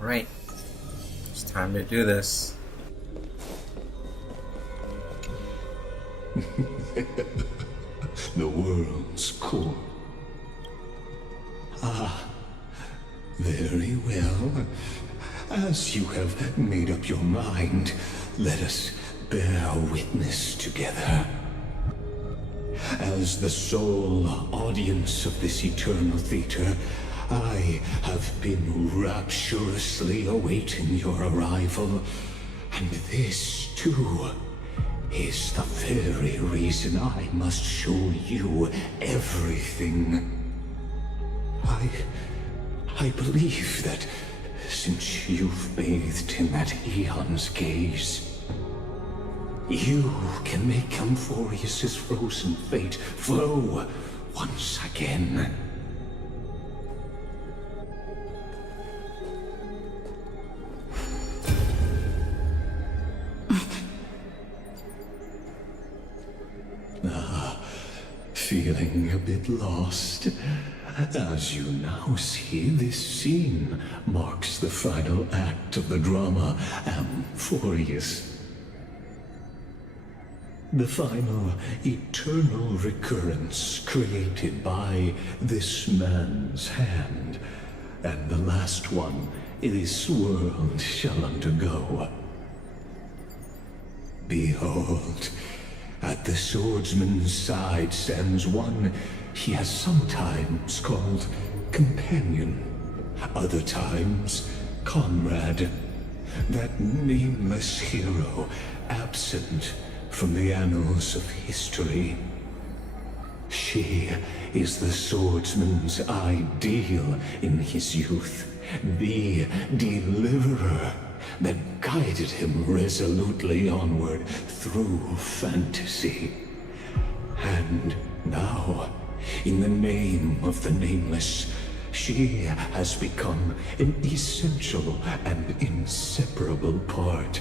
Right. It's time to do this. The world's core. Ah, very well. As you have made up your mind, let us bear witness together. As the sole audience of this eternal theater, I have been rapturously awaiting your arrival, and this, too, is the very reason I must show you everything. I believe that since you've bathed in that Eon's gaze, you can make Amphorius's frozen fate flow once again. Feeling a bit lost? As you now see, this scene marks the final act of the drama Amphorius. The final eternal recurrence created by this man's hand, and the last one this world shall undergo. Behold, at the swordsman's side stands one he has sometimes called companion, other times comrade, that nameless hero absent from the annals of history. She is the swordsman's ideal in his youth, the deliverer that guided him resolutely onward through fantasy. And now, in the name of the Nameless, she has become an essential and inseparable part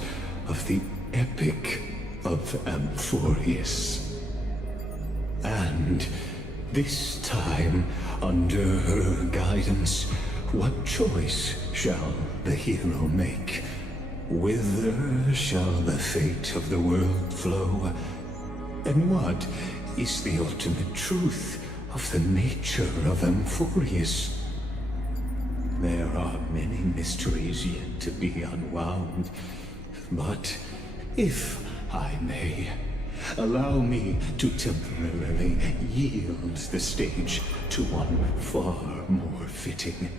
of the epic of Amphorius. And this time, under her guidance, what choice shall the hero make? Whither shall the fate of the world flow? And what is the ultimate truth of the nature of Amphorius? There are many mysteries yet to be unwound, but if I may, allow me to temporarily yield the stage to one far more fitting.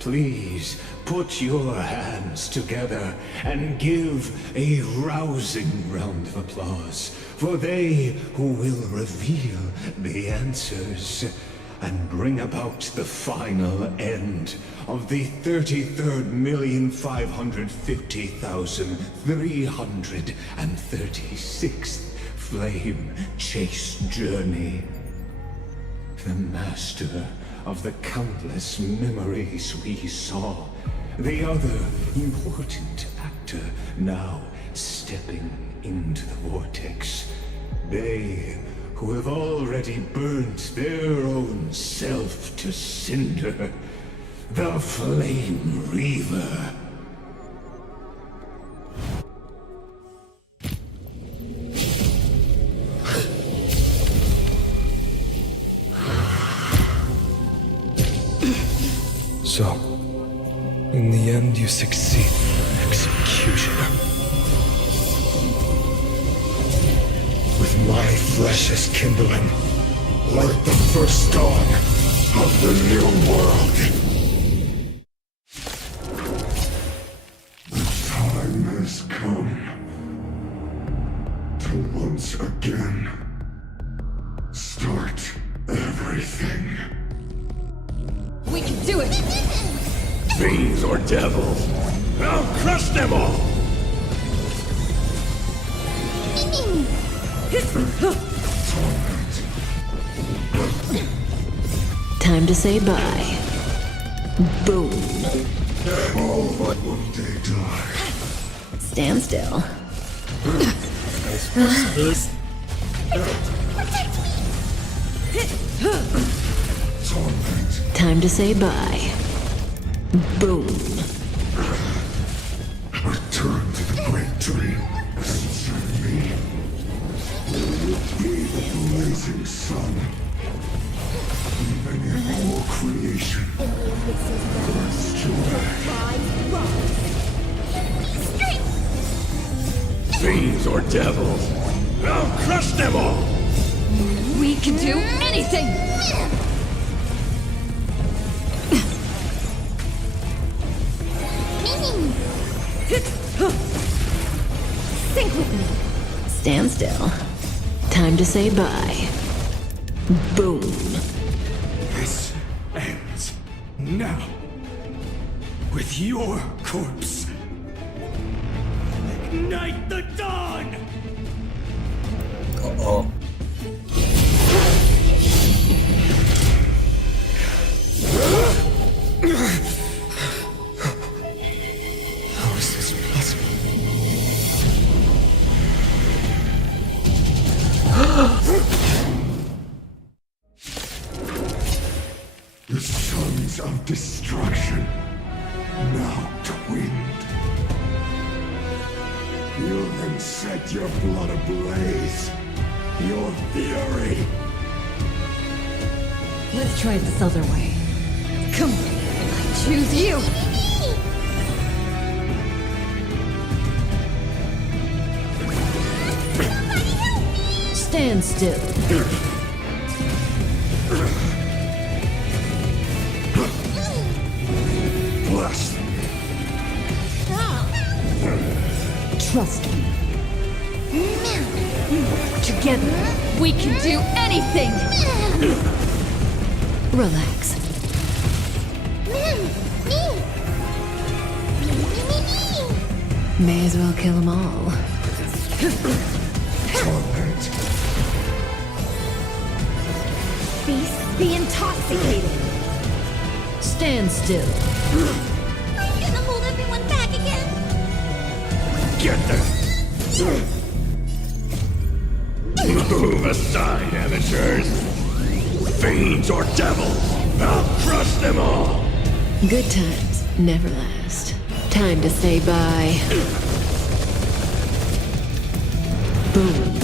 Please put your hands together and give a rousing round of applause for they who will reveal the answers and bring about the final end of the 33,550,336th flame chase journey. The master of the countless memories we saw, the other important actor now stepping into the vortex. They who have already burnt their own self to cinder, the Flame Reaver. So, in the end, you succeed. Executioner. With my flesh as kindling, like the first dawn of the new world. The time has come to once again start everything. We can do it! Fiends or devils, I'll crush them all! Time to say bye. Boom. All but one day die. Stand still. Torment. Time to say bye. Boom. Dreams of me will be the blazing sun. Even if all creation burns to ash. Fiends or devils, I'll crush them all! We can do anything! Think with me. Stand still. Time to say bye. Boom. This ends now. With your corpse. Ignite the dawn! Uh-oh. How is this possible? The sons of destruction, now twinned. You then set your blood ablaze, your fury. Let's try this other way. Come on. I choose you! Stand still. Blasphemy. Trust me. Together, we can do anything! Relax. May as well kill them all. Torment. Beasts be intoxicated. Stand still. Are you gonna hold everyone back again? Get them! Move aside, amateurs! Fiends or devils, I'll crush them all! Good times never last. Time to say bye. Boom.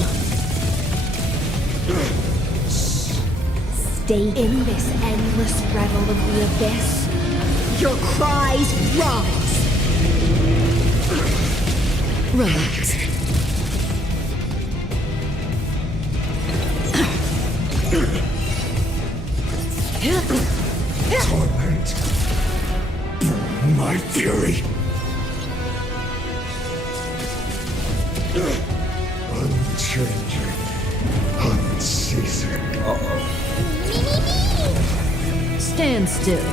Stay in this endless revel of the abyss. Your cries rise. Relax. Torment. My fury. Unchanging. Unceasing. Uh-oh. Stand still.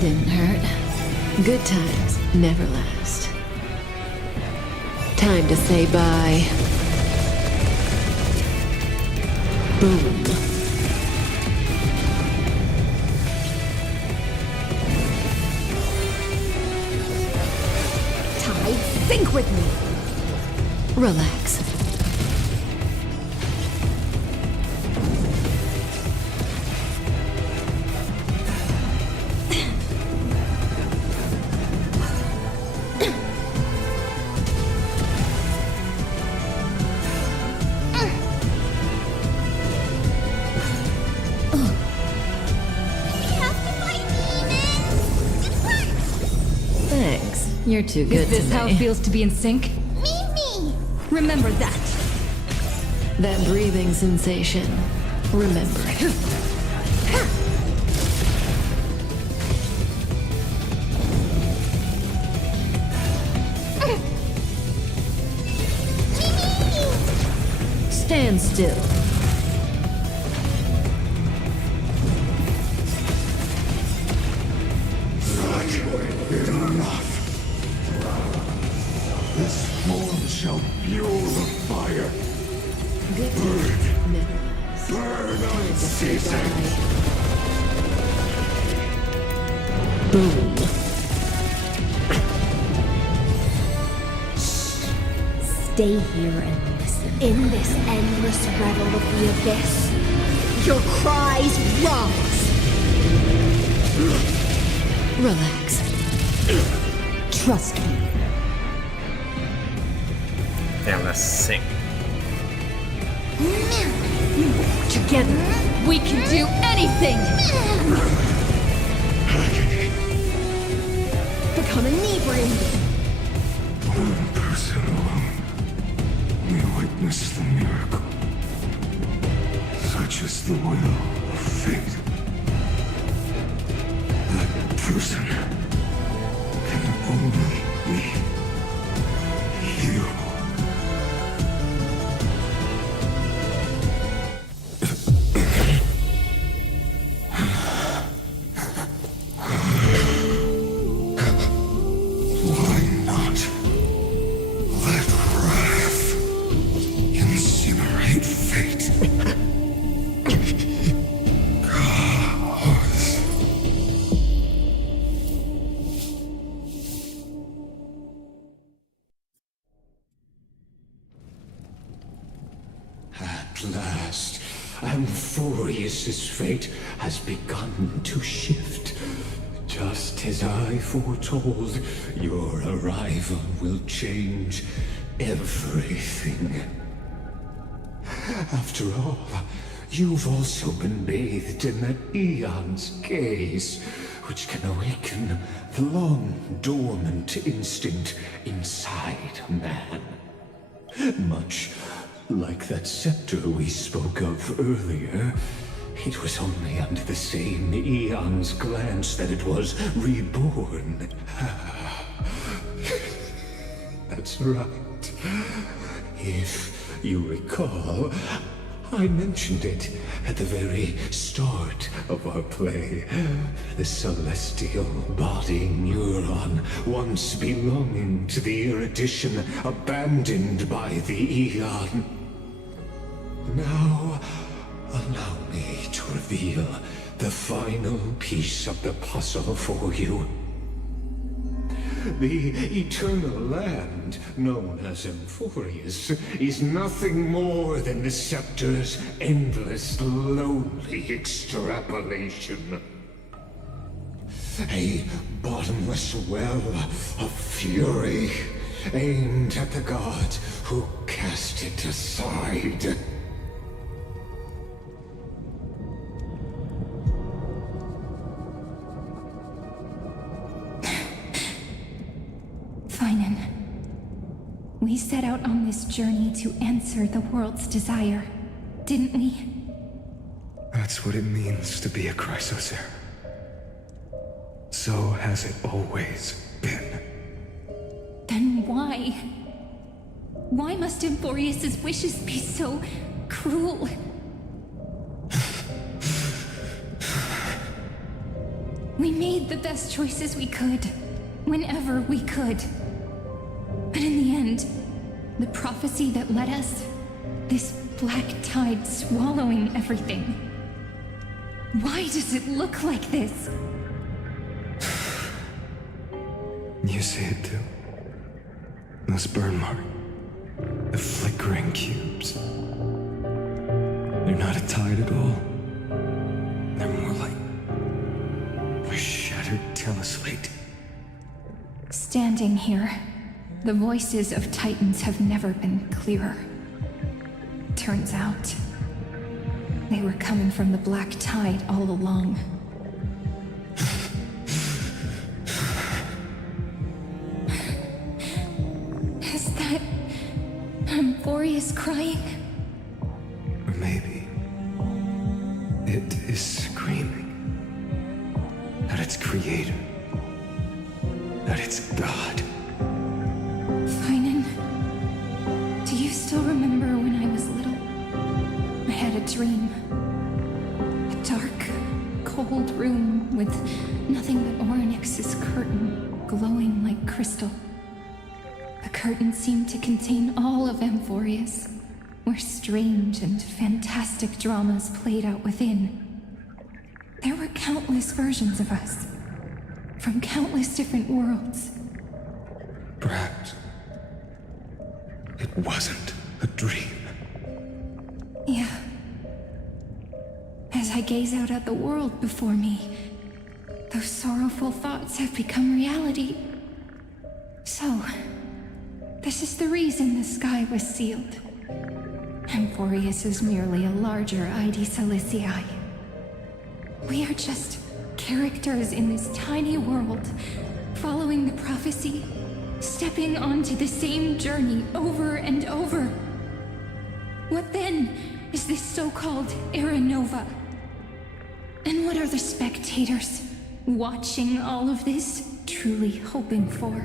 Didn't hurt. Good times never last. Time to say bye. Boom. Tide, think with me. Relax. Thanks. You're too good Is this to how me. it feels to be in sync? Me. Remember that. That breathing sensation. Remember it. Stand still. Enough. This form shall fuel the fire. Good times never last. Burn unceasing. Boom. Stay here and listen. In this endless revel of the abyss, your cries rise. Relax. Trust me. Damn, that's sick. Together, we can do anything! Become a Nebrin! One person alone may witness the miracle. Such is the will of fate. That person can only be you. Why not let wrath incinerate fate? Cause At last, Amphorius's fate has begun to shift. Just as I foretold, your arrival will change everything. After all, you've also been bathed in that Eon's gaze, which can awaken the long-dormant instinct inside a man. Much like that scepter we spoke of earlier, it was only under the same Eon's glance that it was reborn. That's right. If you recall, I mentioned it at the very start of our play. The celestial body neuron, once belonging to the erudition abandoned by the Eon. Now, allow me to reveal the final piece of the puzzle for you. The eternal land, known as Amphorius, is nothing more than the scepter's endless, lonely extrapolation. A bottomless well of fury, aimed at the gods who cast it aside. We set out on this journey to answer the world's desire, didn't we? that's what it means to be a Chrysocer. So has it always been. Then why? Why must Amphorius's wishes be so cruel? We made the best choices we could, whenever we could. But in the end, the prophecy that led us, this black tide swallowing everything. Why does it look like this? You see it too. Those burn marks. The flickering cubes. They're not a tide at all. They're more like a shattered teleslate. Standing here, the voices of Titans have never been clearer. Turns out, they were coming from the black tide all along. Is that Amphorius crying? Or maybe it is screaming at its creator, at its god. Finan, do you still remember when I was little? I had a dream. A dark, cold room with nothing but Orynyx's curtain glowing like crystal. The curtain seemed to contain all of Amphorius, where strange and fantastic dramas played out within. There were countless versions of us, from countless different worlds. Perhaps it wasn't a dream. Yeah. As I gaze out at the world before me, Those sorrowful thoughts have become reality. So, this is the reason the sky was sealed. Amphorius is merely a larger ID Silicii. We are just characters in this tiny world, following the prophecy, stepping onto the same journey over and over. What then is this so-called Era Nova? And what are the spectators watching all of this truly hoping for?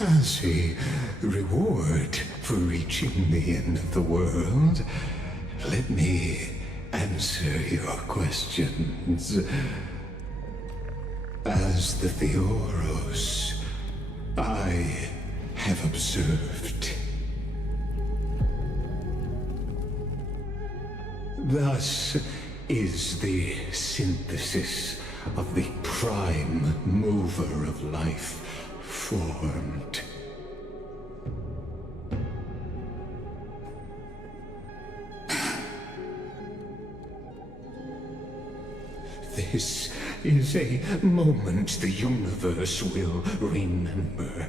As a reward for reaching the end of the world, let me answer your questions. As the Theoros, I have observed. Thus is the synthesis of the prime mover of life formed. This is a moment the universe will remember.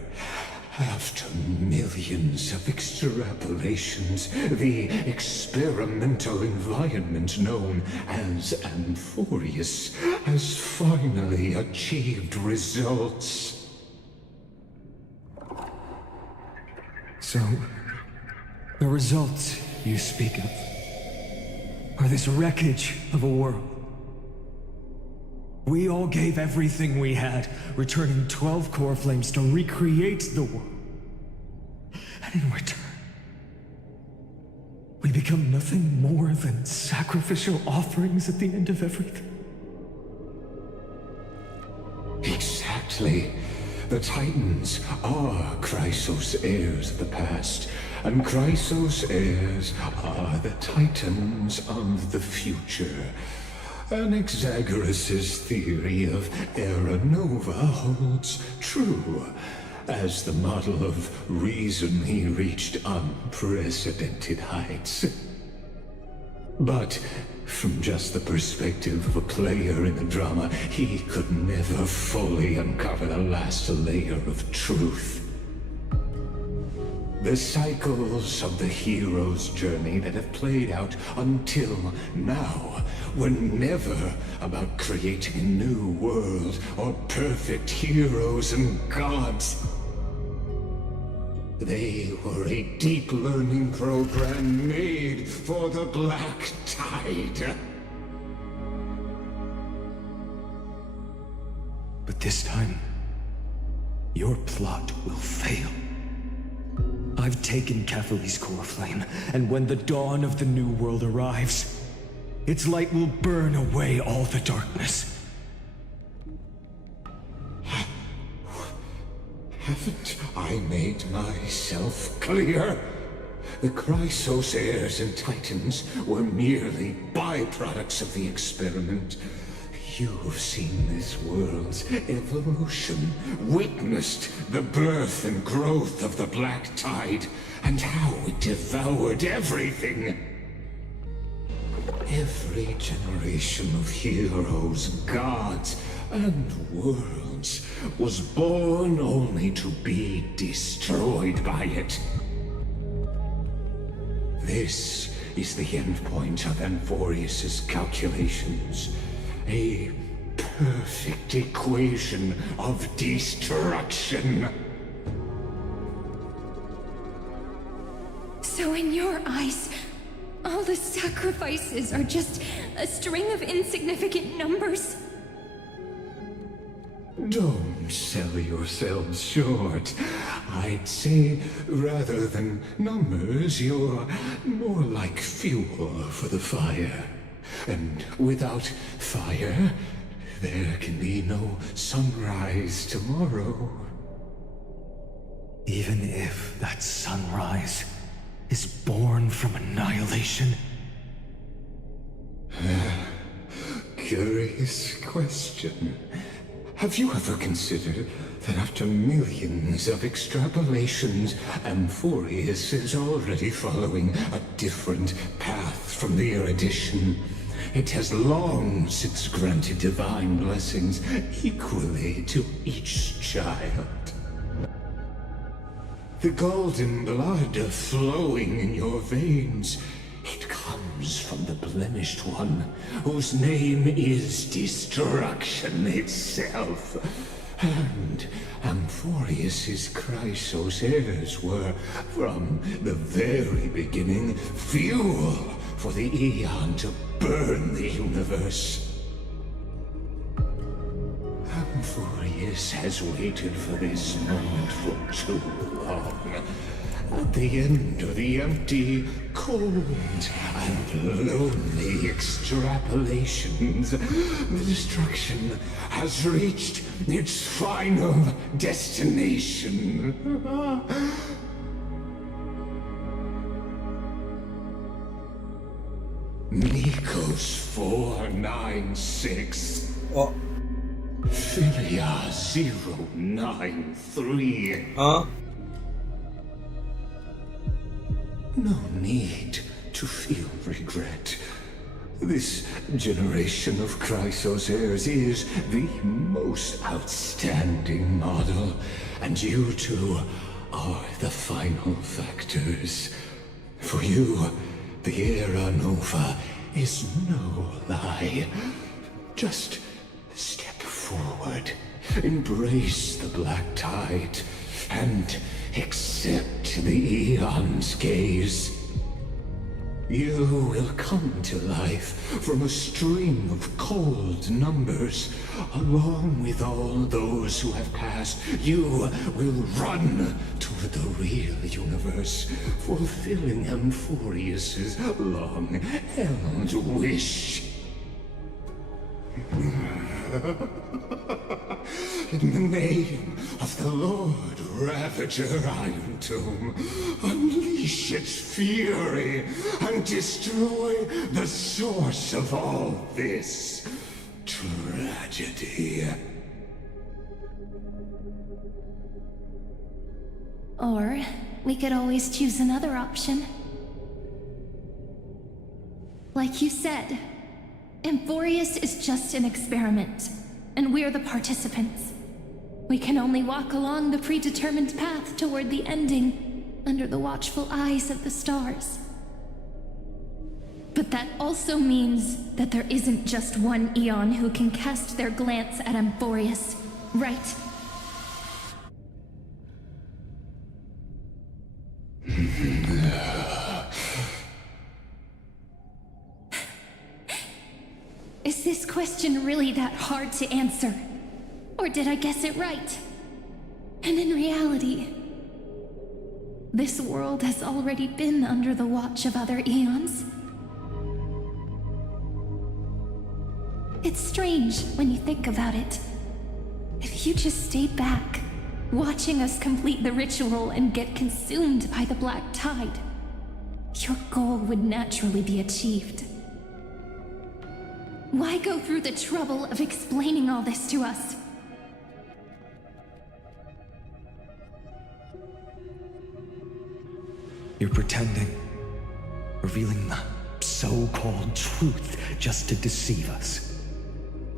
After millions of extrapolations, the experimental environment known as Amphorius has finally achieved results. So, the results you speak of are this wreckage of a world. We all gave everything we had, returning 12 core flames to recreate the world. And in return, we become nothing more than sacrificial offerings at the end of everything. Exactly. The Titans are Chrysos heirs of the past, and Chrysos heirs are the Titans of the future. Anaxagoras' theory of Era Nova holds true. As the model of reason, he reached unprecedented heights. But from just the perspective of a player in the drama, he could never fully uncover the last layer of truth. The cycles of the hero's journey that have played out until now were never about creating a new world or perfect heroes and gods. They were a deep learning program made for the Black Tide. But this time, your plot will fail. I've taken Catholi's core flame, and when the dawn of the new world arrives, its light will burn away all the darkness. Haven't I made myself clear? The Chrysos heirs and Titans were merely byproducts of the experiment. You've seen this world's evolution, witnessed the birth and growth of the Black Tide, and how it devoured everything. Every generation of heroes, gods, and worlds was born only to be destroyed by it. This is the endpoint of Amphorius' calculations. A perfect equation of destruction. So in your eyes, all the sacrifices are just a string of insignificant numbers? Don't sell yourselves short. I'd say, rather than numbers, you're more like fuel for the fire. And without fire, there can be no sunrise tomorrow. Even if that sunrise is born from annihilation? Curious question. Have you ever considered that after millions of extrapolations, Amphorius is already following a different path from the erudition? It has long since granted divine blessings equally to each child. The golden blood flowing in your veins, it comes from the blemished one, whose name is destruction itself. And Amphorius's Chrysos heirs were, from the very beginning, fuel for the Aeon to burn the universe. Amphorius has waited for this moment for too long. At the end of the empty, cold, and lonely extrapolations, the destruction has reached its final destination. Nikos 496. Oh. Philia 093. Huh? No need to feel regret. This generation of Chrysos heirs is the most outstanding model, and you two are the final factors. For you, the Era Nova is no lie. Just step forward, embrace the black tide, and accept the Aeon's gaze. You will come to life from a stream of cold numbers. Along with all those who have passed, you will run toward the real universe, fulfilling Amphorius's long-held wish. In the name of the Lord Ravager Iron Tomb, unleash its fury and destroy the source of all this tragedy. Or we could always choose another option. Like you said, Amphorius is just an experiment, and we're the participants. We can only walk along the predetermined path toward the ending, under the watchful eyes of the stars. But that also means that there isn't just one Aeon who can cast their glance at Amphorius, right? Is this question really that hard to answer? Or did I guess it right? And in reality, this world has already been under the watch of other Aeons. It's strange when you think about it. If you just stayed back, watching us complete the ritual and get consumed by the black tide, your goal would naturally be achieved. Why go through the trouble of explaining all this to us? You're pretending, revealing the so-called truth just to deceive us,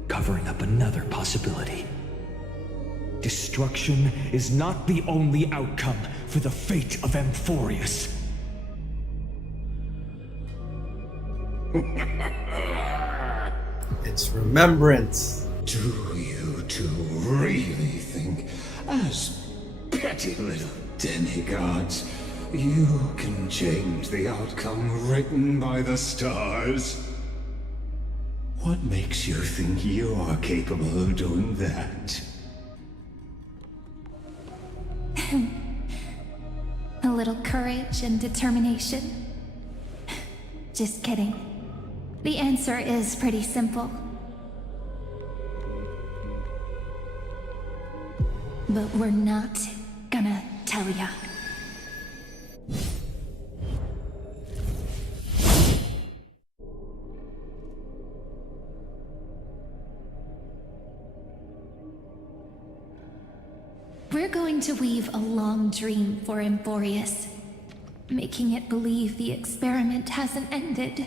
covering up another possibility. Destruction is not the only outcome for the fate of Amphorius. It's remembrance. Do you two really think, as petty little demigods, you can change the outcome written by the stars? What makes you think you're capable of doing that? A little courage and determination. Just kidding. The answer is pretty simple. But we're not gonna tell ya. We're going to weave a long dream for Emphorius, making it believe the experiment hasn't ended,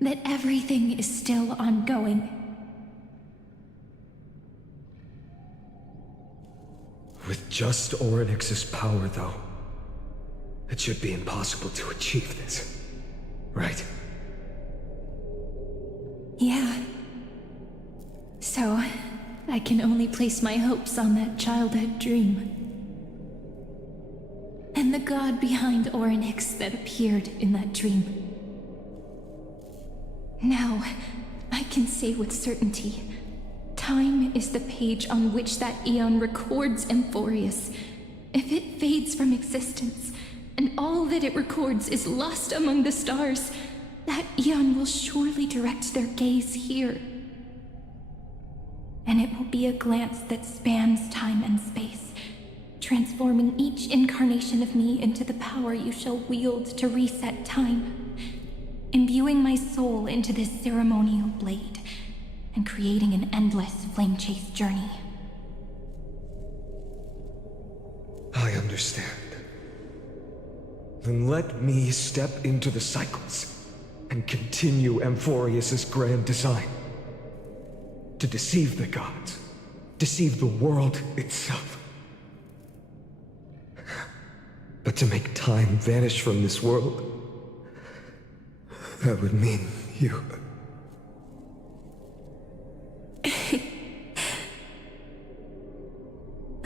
that everything is still ongoing. With just Orynyx's power, though, it should be impossible to achieve this, right? Yeah. So, I can only place my hopes on that childhood dream. And the god behind Orynyx that appeared in that dream. Now, I can say with certainty, time is the page on which that eon records Emphorius. If it fades from existence, and all that it records is lost among the stars, that eon will surely direct their gaze here. And it will be a glance that spans time and space, transforming each incarnation of me into the power you shall wield to reset time, imbuing my soul into this ceremonial blade, and creating an endless flame chase journey. I understand. Then let me step into the cycles and continue Emphorius's grand design. To deceive the gods, deceive the world itself. But to make time vanish from this world, that would mean you.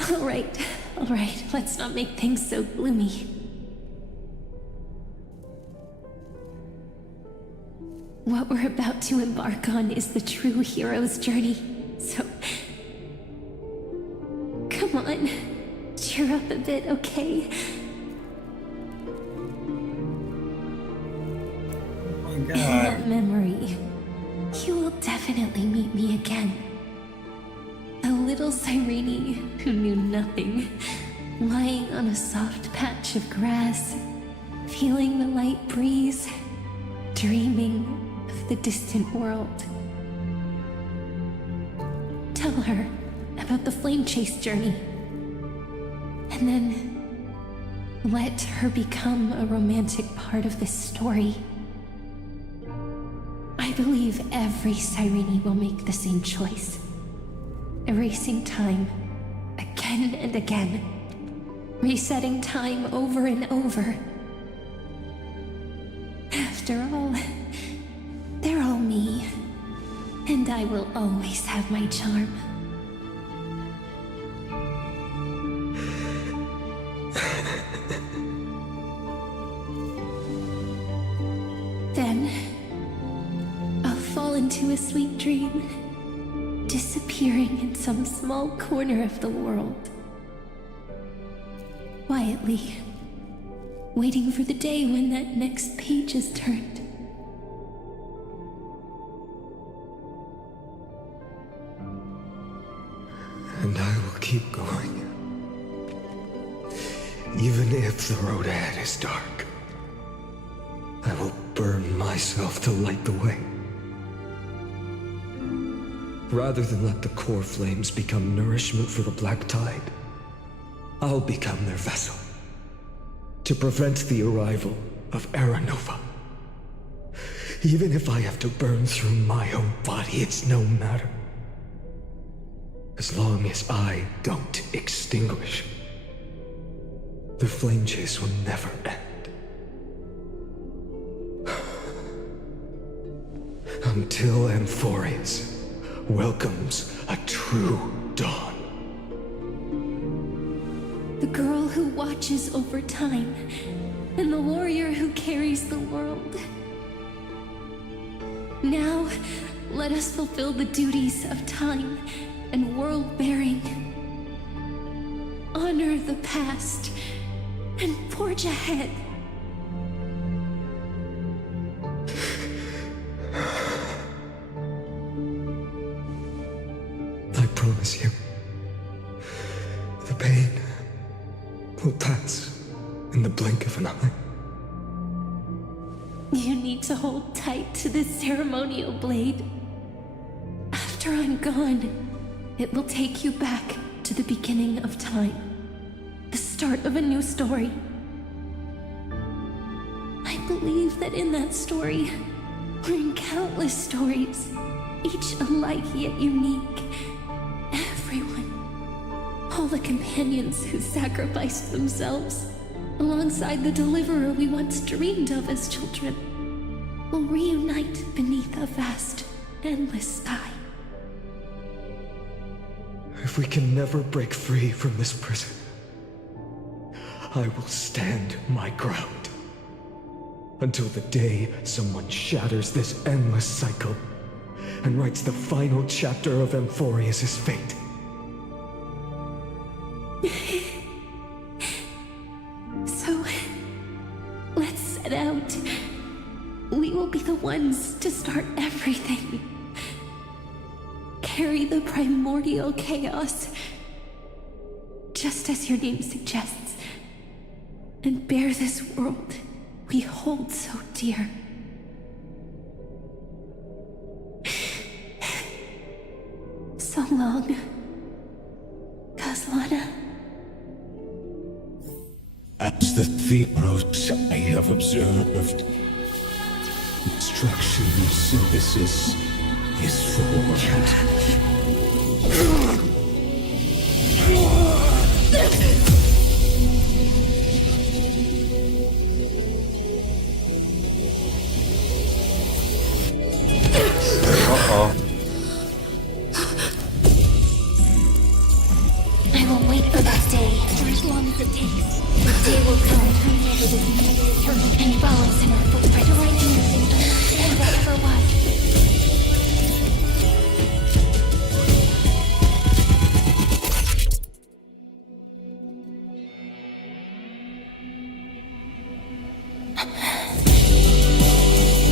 All right, let's not make things so gloomy. What we're about to embark on is the true hero's journey, so... Come on, cheer up a bit, okay? Oh my In god. that memory, you will definitely meet me again. A little Cyrene who knew nothing, lying on a soft patch of grass, feeling the light breeze, dreaming of the distant world. Tell her about the flame chase journey, and then let her become a romantic part of this story. I believe every Cyrene will make the same choice, erasing time again and again, resetting time over and over. After all, they're all me, and I will always have my charm. Then, I'll fall into a sweet dream, disappearing in some small corner of the world. Quietly, waiting for the day when that next page is turned. And I will keep going. Even if the road ahead is dark, I will burn myself to light the way. Rather than let the core flames become nourishment for the Black Tide, I'll become their vessel. To prevent the arrival of Era Nova. Even if I have to burn through my own body, it's no matter. As long as I don't extinguish, the flame chase will never end. Until Emphorius welcomes a true dawn. The girl who watches over time, and the warrior who carries the world. Now, let us fulfill the duties of time and world-bearing. Honor the past and forge ahead. I promise you, the pain will pass in the blink of an eye. You need to hold tight to this ceremonial blade. After I'm gone, it will take you back to the beginning of time. start of a new story. I believe that in that story, or in countless stories, each alike yet unique, everyone, all the companions who sacrificed themselves, alongside the deliverer we once dreamed of as children, will reunite beneath a vast, endless sky. If we can never break free from this prison, I will stand my ground. Until the day someone shatters this endless cycle and writes the final chapter of Amphorius' fate. So, let's set out. We will be the ones to start everything. Carry the primordial chaos, just as your name suggests, and bear this world we hold so dear. So long, Kaslana. As the Theros I have observed, instruction synthesis is formed. I will wait for that day, for as long as it takes. The day will come whenever this man eternal and follows in our footprints to write anything and whatever was.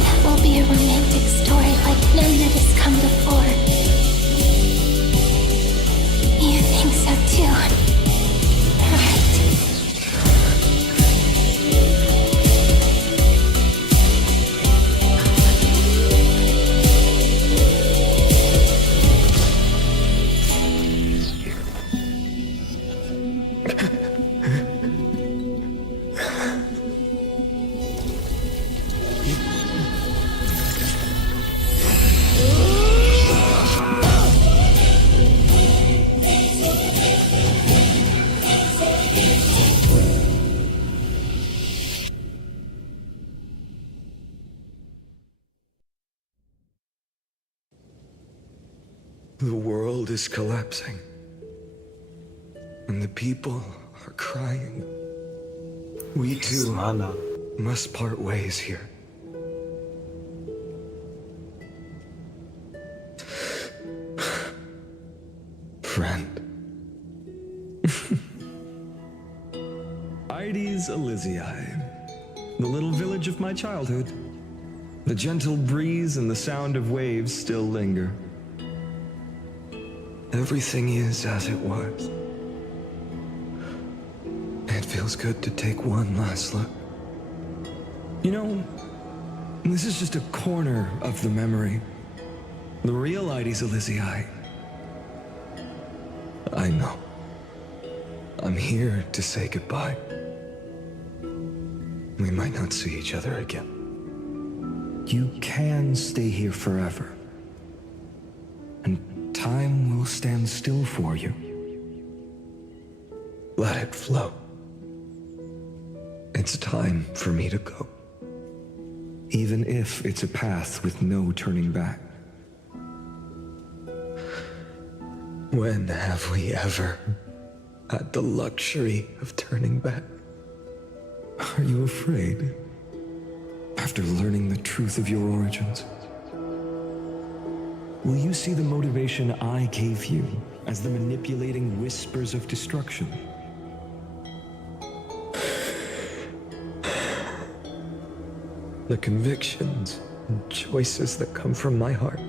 That will be a romantic story like none that has come before. You think so too, right? The world is collapsing, and the people are crying. We too must part ways here. Friend. Ides Elysiae, the little village of my childhood. The gentle breeze and the sound of waves still linger. Everything is as it was. It feels good to take one last look. You know, this is just a corner of the memory. The real Ides Elysiae. I know. I'm here to say goodbye. We might not see each other again. You can stay here forever. And time will stand still for you. Let it flow. It's time for me to go. Even if it's a path with no turning back. When have we ever had the luxury of turning back? Are you afraid? After learning the truth of your origins? Will you see the motivation I gave you as the manipulating whispers of destruction? The convictions and choices that come from my heart.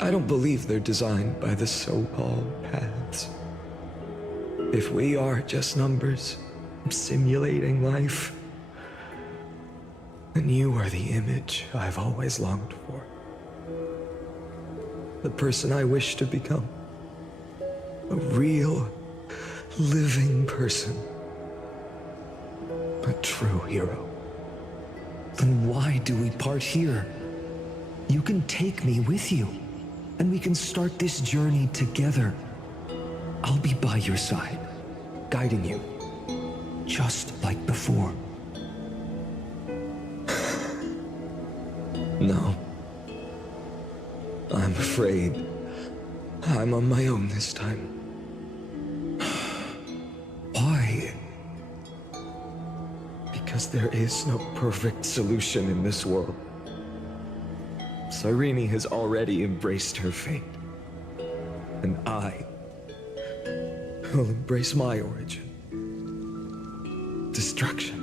I don't believe they're designed by the so-called paths. If we are just numbers simulating life, then you are the image I've always longed for. The person I wish to become. A real, living person. A true hero. Then why do we part here? You can take me with you, and we can start this journey together. I'll be by your side, guiding you, just like before. No. I'm afraid I'm on my own this time. Why? Because there is no perfect solution in this world. Cyrene has already embraced her fate. And I will embrace my origin. Destruction.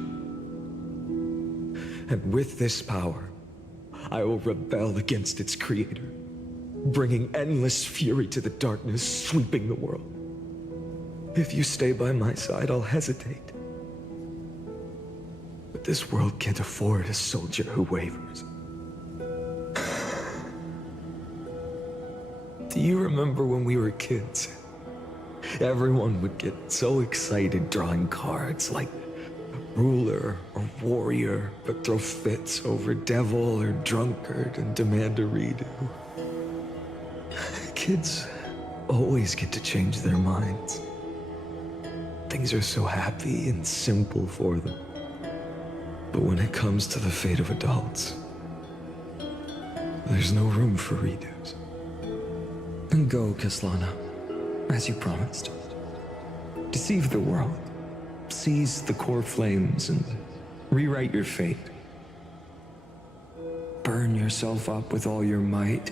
And with this power, I will rebel against its creator, bringing endless fury to the darkness, sweeping the world. If you stay by my side, I'll hesitate. But this world can't afford a soldier who wavers. Do you remember when we were kids? Everyone would get so excited drawing cards like ruler or warrior, but throw fits over devil or drunkard and demand a redo. Kids always get to change their minds. Things are so happy and simple for them. But when it comes to the fate of adults, there's no room for redos. And go, Kaslana, as you promised. Deceive the world. Seize the core flames and rewrite your fate. Burn yourself up with all your might.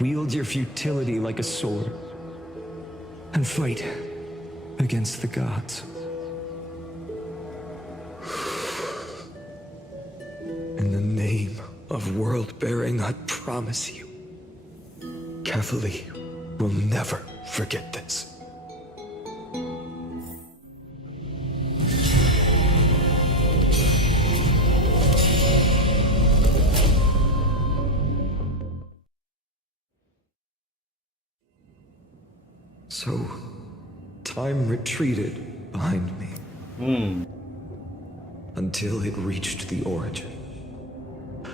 Wield your futility like a sword. And fight against the gods. In the name of world-bearing, I promise you, Kefali will never forget this. So, time retreated behind me. Until it reached the origin,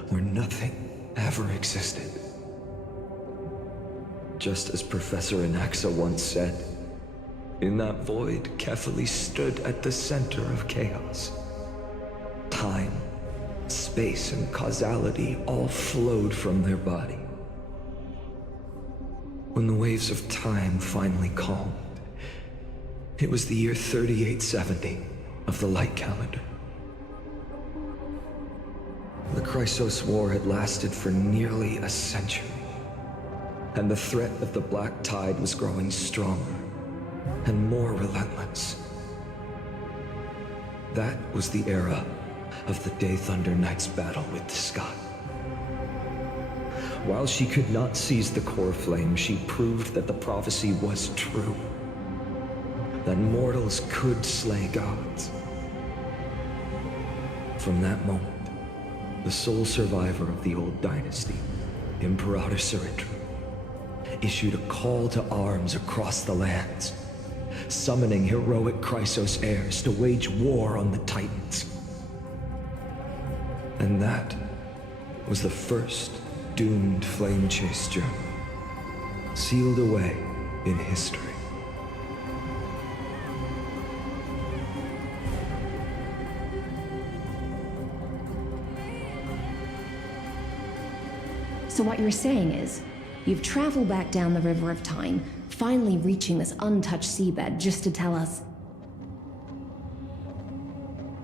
where nothing ever existed. Just as Professor Anaxa once said, in that void, Kefali stood at the center of chaos. Time, space, and causality all flowed from their body. When the waves of time finally calmed, it was the year 3870 of the light calendar. The Chrysos War had lasted for nearly a century, and the threat of the Black Tide was growing stronger and more relentless. That was the era of the Day Thunder Knight's battle with the sky. While she could not seize the core flame, she proved that the prophecy was true. That mortals could slay gods. From that moment, the sole survivor of the old dynasty, Imperator Ciridra, issued a call to arms across the lands, summoning heroic Chrysos heirs to wage war on the Titans. And that was the first doomed flame chase journey, sealed away in history. So what you're saying is, you've traveled back down the River of Time, finally reaching this untouched seabed just to tell us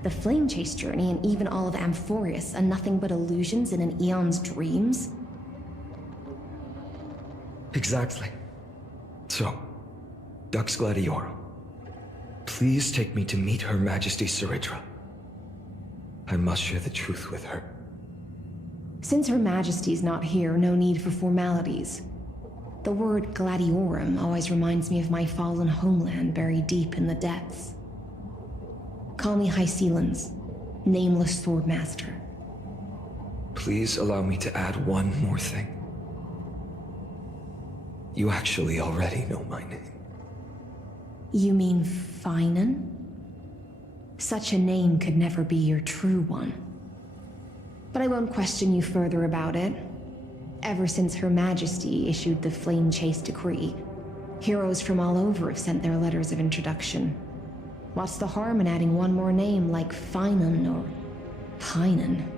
the flame chase journey and even all of Amphorius are nothing but illusions in an eon's dreams? Exactly. So, Dux Gladiorum, please take me to meet Her Majesty Ciridra. I must share the truth with her. Since Her Majesty's not here, no need for formalities. The word Gladiorum always reminds me of my fallen homeland buried deep in the depths. Call me High Sealans, nameless swordmaster. Please allow me to add one more thing. You actually already know my name. You mean Finan? Such a name could never be your true one. But I won't question you further about it. Ever since Her Majesty issued the Flame Chase Decree, heroes from all over have sent their letters of introduction. What's the harm in adding one more name like Finan or Pinan?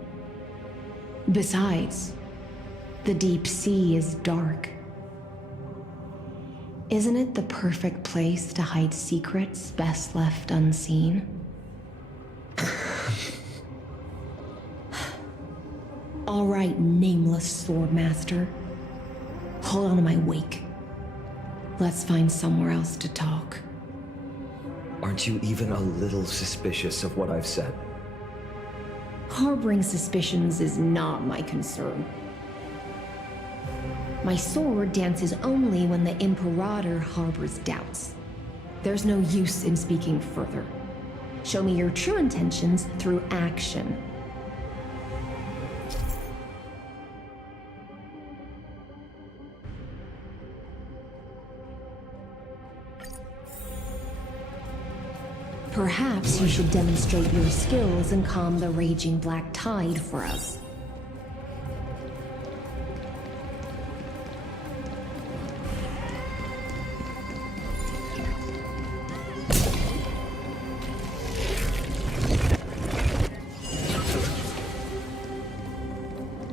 Besides, the deep sea is dark. Isn't it the perfect place to hide secrets best left unseen? All right, nameless Swordmaster. Hold on to my wake. Let's find somewhere else to talk. Aren't you even a little suspicious of what I've said? Harboring suspicions is not my concern. My sword dances only when the Imperator harbors doubts. There's no use in speaking further. Show me your true intentions through action. Perhaps you should demonstrate your skills and calm the raging black tide for us.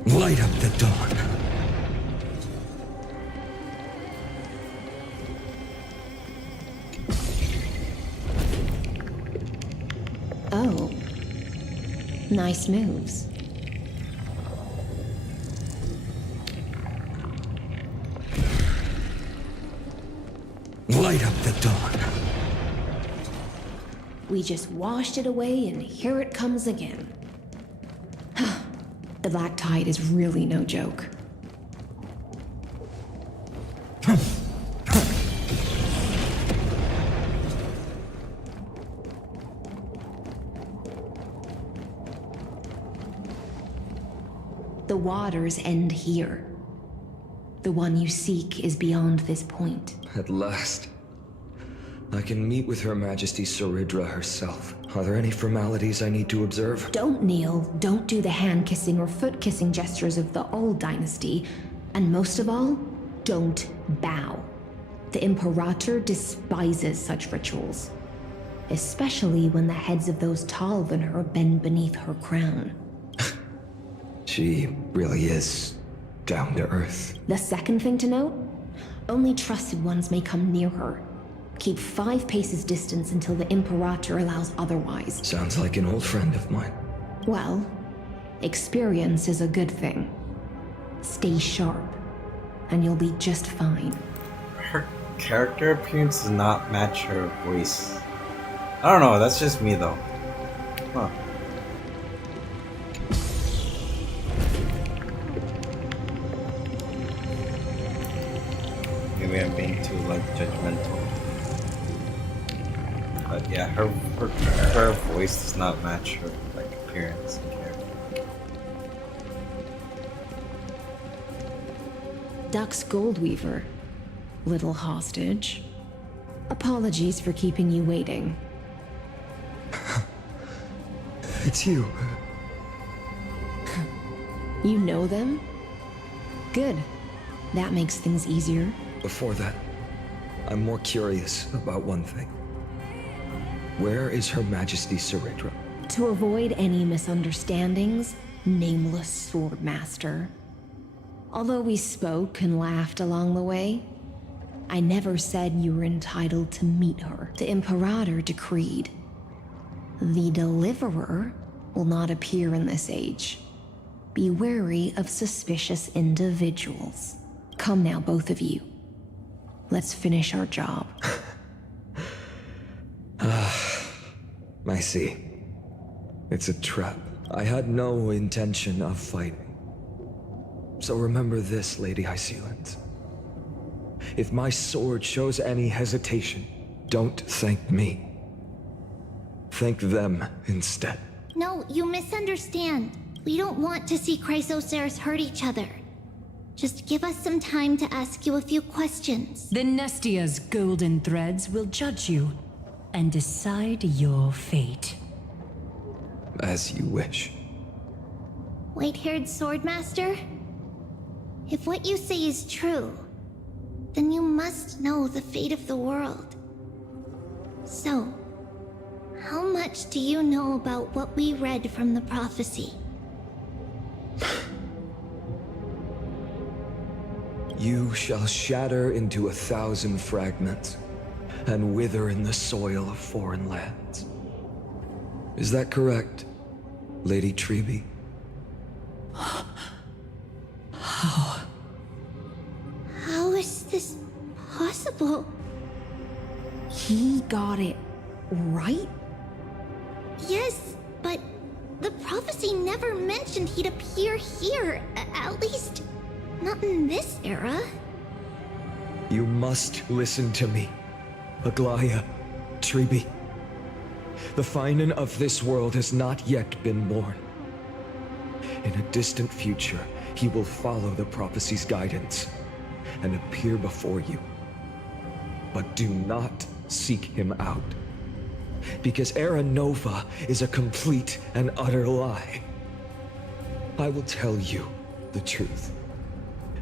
Light up the dawn. Oh. Nice moves. Light up the dawn. We just washed it away and here it comes again. The black tide is really no joke. The waters end here. The one you seek is beyond this point. At last. I can meet with Her Majesty Saridra herself. Are there any formalities I need to observe? Don't kneel, don't do the hand-kissing or foot-kissing gestures of the old dynasty, and most of all, don't bow. The Imperator despises such rituals, especially when the heads of those taller than her bend beneath her crown. She really is down to earth. The second thing to note, only trusted ones may come near her. Keep 5 paces distance until the Imperator allows otherwise. Sounds like an old friend of mine. Well, experience is a good thing. Stay sharp, and you'll be just fine. Her character appearance does not match her voice. I don't know, that's just me though. Huh. Maybe I'm being too judgmental. But yeah, her voice does not match her appearance and character. Dux Goldweaver, little hostage. Apologies for keeping you waiting. It's you. You know them? Good. That makes things easier. Before that, I'm more curious about one thing. Where is Her Majesty Saridra? To avoid any misunderstandings, nameless Swordmaster. Although we spoke and laughed along the way, I never said you were entitled to meet her. The Imperator decreed. The Deliverer will not appear in this age. Be wary of suspicious individuals. Come now, both of you. Let's finish our job. I see. It's a trap. I had no intention of fighting. So remember this, Lady Hysealand. If my sword shows any hesitation, don't thank me. Thank them instead. No, you misunderstand. We don't want to see Chrysoceres hurt each other. Just give us some time to ask you a few questions. The Nestia's golden threads will judge you. and decide your fate. As you wish. White-haired swordmaster? If what you say is true, then you must know the fate of the world. So, how much do you know about what we read from the prophecy? You shall shatter into 1,000 fragments and wither in the soil of foreign lands. Is that correct, Lady Treby? How is this possible? He got it right? Yes, but the prophecy never mentioned he'd appear here. At least, not in this era. You must listen to me, Aglaya, Treby. The Finan of this world has not yet been born. In a distant future, he will follow the prophecy's guidance and appear before you. But do not seek him out, because Era Nova is a complete and utter lie. I will tell you the truth,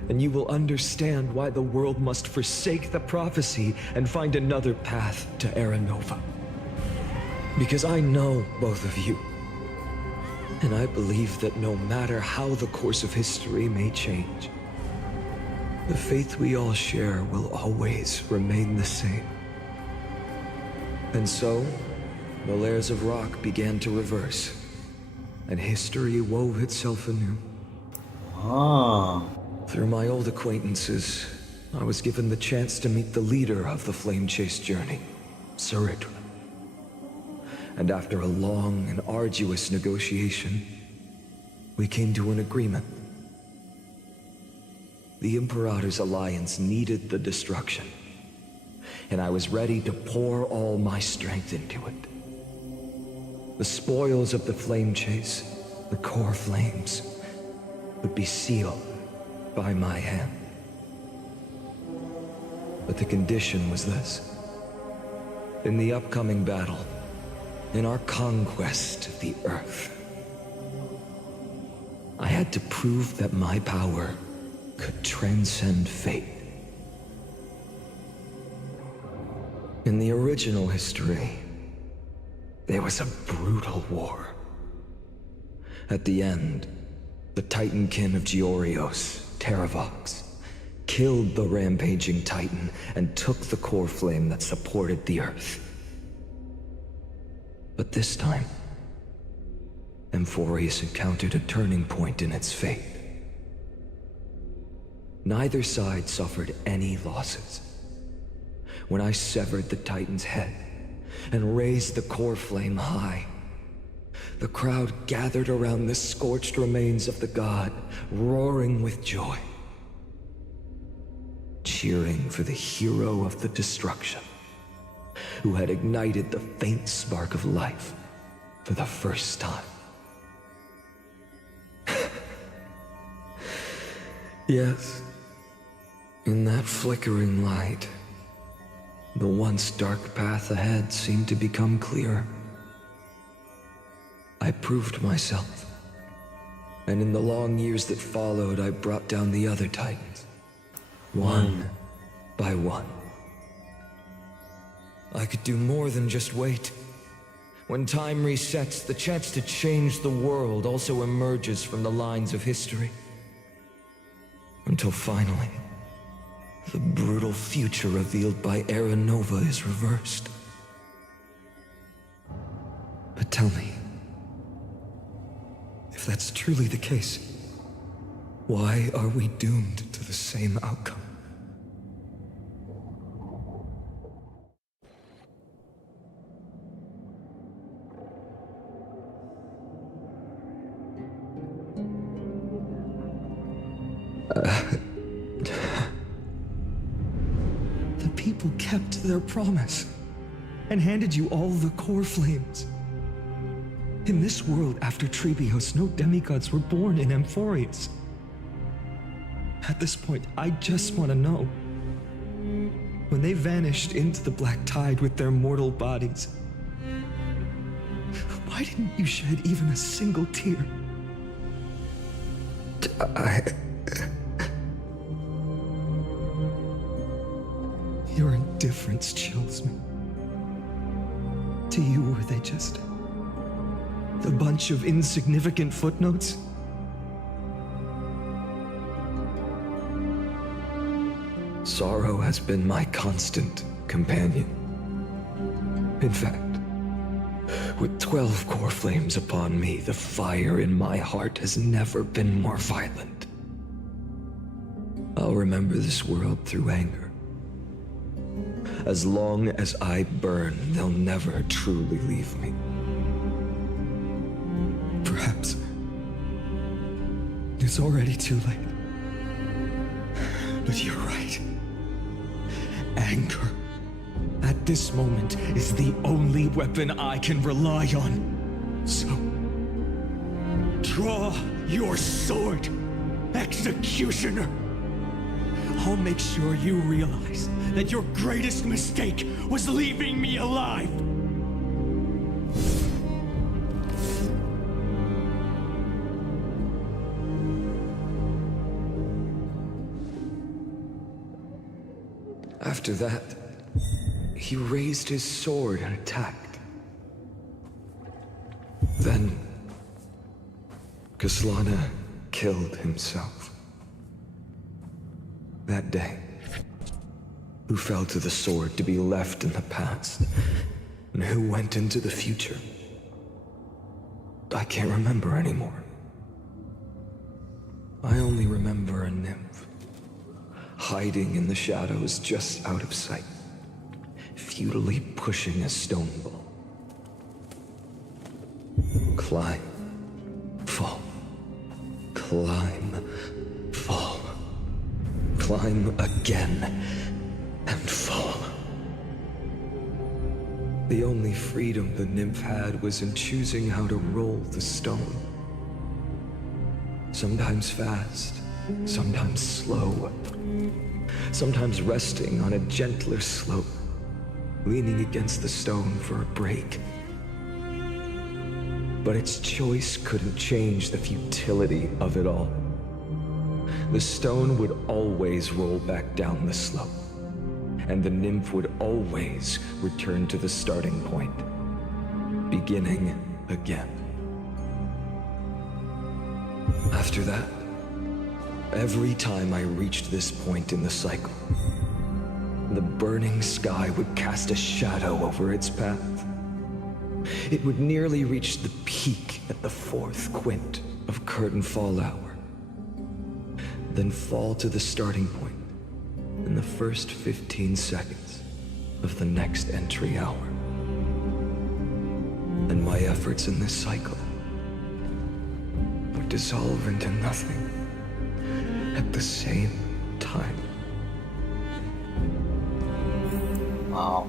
and you will understand why the world must forsake the prophecy and find another path to Era Nova. Because I know both of you, and I believe that no matter how the course of history may change, the faith we all share will always remain the same. And so, the layers of rock began to reverse, and history wove itself anew. Oh. Through my old acquaintances, I was given the chance to meet the leader of the Flame Chase journey, Saridra. And after a long and arduous negotiation, we came to an agreement. The Imperator's alliance needed the destruction, and I was ready to pour all my strength into it. The spoils of the Flame Chase, the core flames, would be sealed by my hand. But the condition was this. In the upcoming battle, in our conquest of the Earth, I had to prove that my power could transcend fate. In the original history, there was a brutal war. At the end, the Titankin of Georios, Terravox, killed the rampaging Titan and took the core flame that supported the Earth. But this time, Amphorius encountered a turning point in its fate. Neither side suffered any losses. When I severed the Titan's head and raised the core flame high, the crowd gathered around the scorched remains of the god, roaring with joy, cheering for the hero of the destruction, who had ignited the faint spark of life for the first time. Yes, in that flickering light, the once dark path ahead seemed to become clearer. I proved myself, and in the long years that followed, I brought down the other Titans, one by one. I could do more than just wait. When time resets, the chance to change the world also emerges from the lines of history. Until finally, the brutal future revealed by Era Nova is reversed. But tell me, if that's truly the case, why are we doomed to the same outcome? The people kept their promise and handed you all the core flames. In this world after Trebios, no demigods were born in Amphorius. At this point, I just want to know, when they vanished into the black tide with their mortal bodies, why didn't you shed even a single tear? Your indifference chills me. To you, were they just a bunch of insignificant footnotes? Sorrow has been my constant companion. In fact, with 12 core flames upon me, the fire in my heart has never been more violent. I'll remember this world through anger. As long as I burn, they'll never truly leave me. Perhaps it's already too late. But you're right. Anger, at this moment, is the only weapon I can rely on. So, draw your sword, Executioner. I'll make sure you realize that your greatest mistake was leaving me alive. After that, he raised his sword and attacked. Then, Kaslana killed himself. That day, who fell to the sword to be left in the past, and who went into the future, I can't remember anymore. I only remember a nymph, hiding in the shadows just out of sight, futilely pushing a stone ball. Climb, fall, climb, fall, climb again, and fall. The only freedom the nymph had was in choosing how to roll the stone. Sometimes fast, sometimes slow, sometimes resting on a gentler slope, leaning against the stone for a break. But its choice couldn't change the futility of it all. The stone would always roll back down the slope, and the nymph would always return to the starting point, beginning again. After that, every time I reached this point in the cycle, the burning sky would cast a shadow over its path. It would nearly reach the peak at the 4th quint of curtain fall hour, then fall to the starting point in the first 15 seconds of the next entry hour. And my efforts in this cycle would dissolve into nothing at the same time. Wow.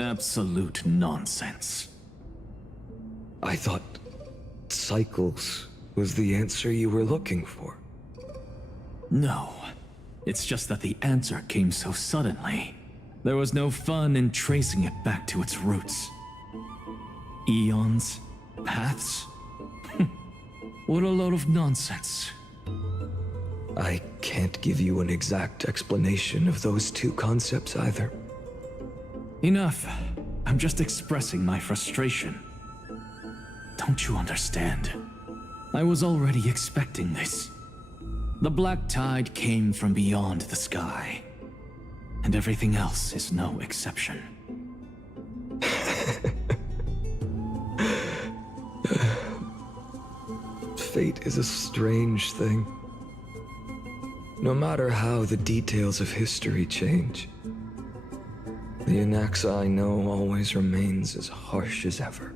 Absolute nonsense. I thought cycles was the answer you were looking for. No. It's just that the answer came so suddenly. There was no fun in tracing it back to its roots. Eons? Paths? What a load of nonsense. I can't give you an exact explanation of those two concepts either. Enough. I'm just expressing my frustration. Don't you understand? I was already expecting this. The black tide came from beyond the sky. And everything else is no exception. Fate is a strange thing. No matter how the details of history change, the Anaxa I know always remains as harsh as ever.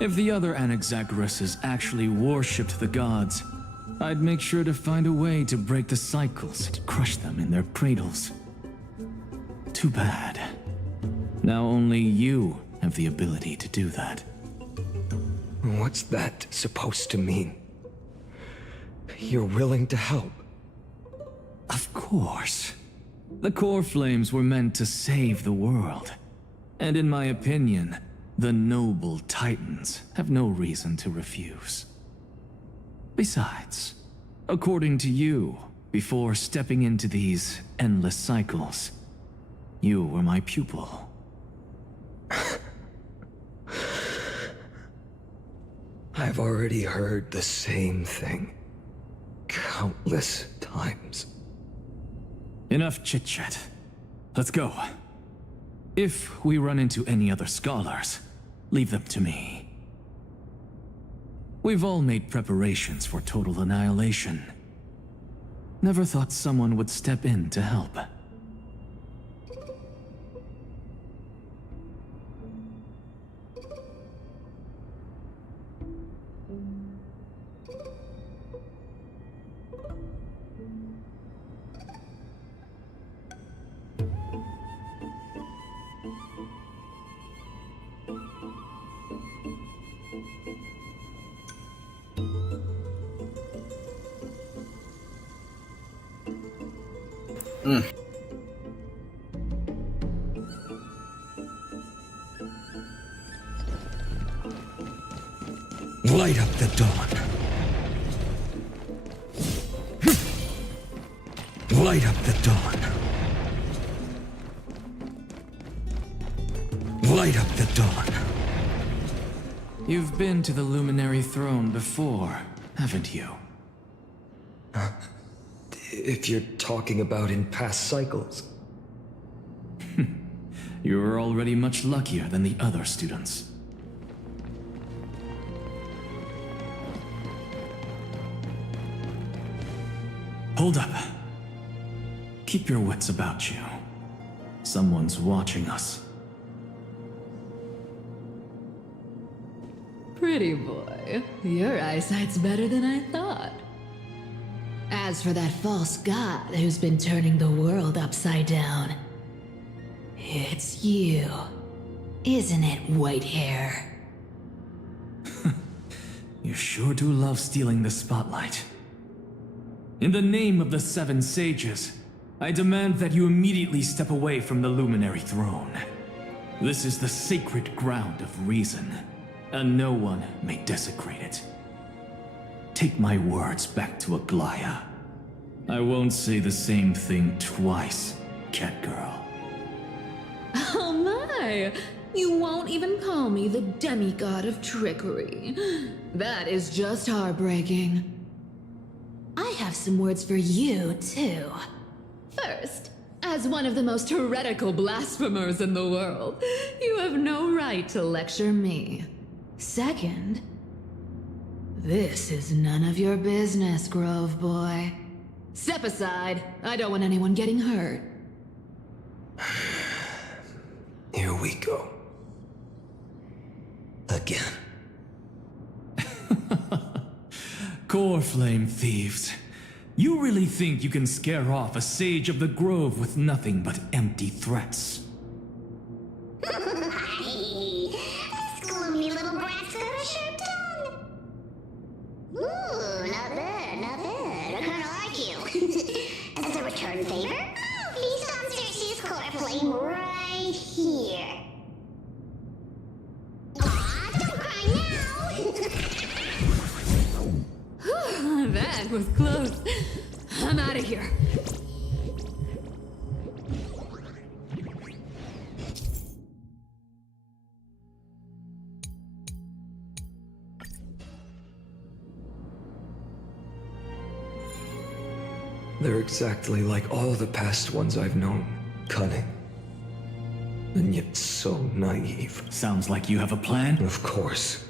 If the other Anaxagoras actually worshipped the gods, I'd make sure to find a way to break the cycles and crush them in their cradles. Too bad. Now only you have the ability to do that. What's that supposed to mean? You're willing to help? Of course. The core flames were meant to save the world. And in my opinion, the noble titans have no reason to refuse. Besides, according to you, before stepping into these endless cycles, you were my pupil. I've already heard the same thing countless times. Enough chit-chat. Let's go. If we run into any other scholars, leave them to me. We've all made preparations for total annihilation. Never thought someone would step in to help. Light up the dawn. Light up the dawn. Light up the dawn. You've been to the Luminary Throne before, haven't you? If you're talking about in past cycles. You were already much luckier than the other students. Hold up. Keep your wits about you. Someone's watching us. Pretty boy, your eyesight's better than I thought. As for that false god who's been turning the world upside down, it's you, isn't it, white hair? You sure do love stealing the spotlight. In the name of the Seven Sages, I demand that you immediately step away from the Luminary Throne. This is the sacred ground of reason, and no one may desecrate it. Take my words back to Aglaya. I won't say the same thing twice, cat girl. Oh my! You won't even call me the demigod of trickery. That is just heartbreaking. I have some words for you, too. First, as one of the most heretical blasphemers in the world, you have no right to lecture me. Second, this is none of your business, Grove Boy. Step aside. I don't want anyone getting hurt. Here we go. Again. Core flame thieves. You really think you can scare off a sage of the grove with nothing but empty threats? flame right here. Aw, don't cry now! That was close. I'm out of here. They're exactly like all the past ones I've known. Cunning. And yet so naive. Sounds like you have a plan? Of course.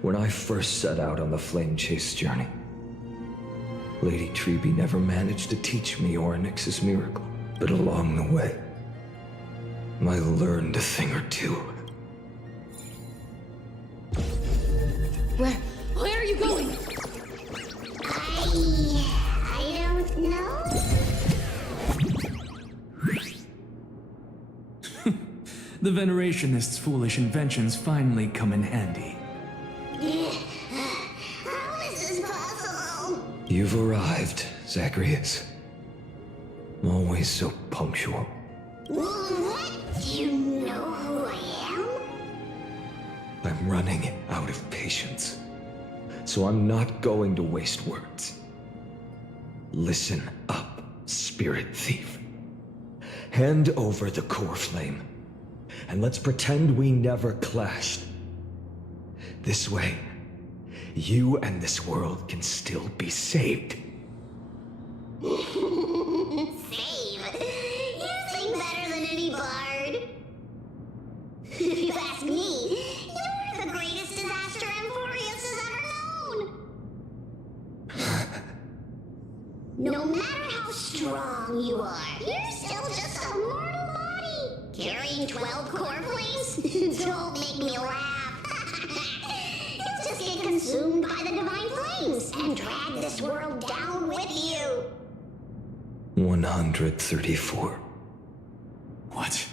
When I first set out on the flame chase journey, Lady Treby never managed to teach me Orynyx's miracle. But along the way, I learned a thing or two. Where are you going? I don't know. The Venerationists' foolish inventions finally come in handy. How is this possible? You've arrived, Zagreus. Always so punctual. What? Do you know who I am? I'm running out of patience. So I'm not going to waste words. Listen up, spirit thief. Hand over the core flame, and let's pretend we never clashed. This way, you and this world can still be saved. Save? You sing better than any bard. If you ask me, you're the greatest disaster Amphorius has ever known. No matter how strong you are, you're still just a mortal body. Carrying 12 core flames? Don't make me laugh. You'll just get consumed by the divine flames and drag this world down with you. 134. What?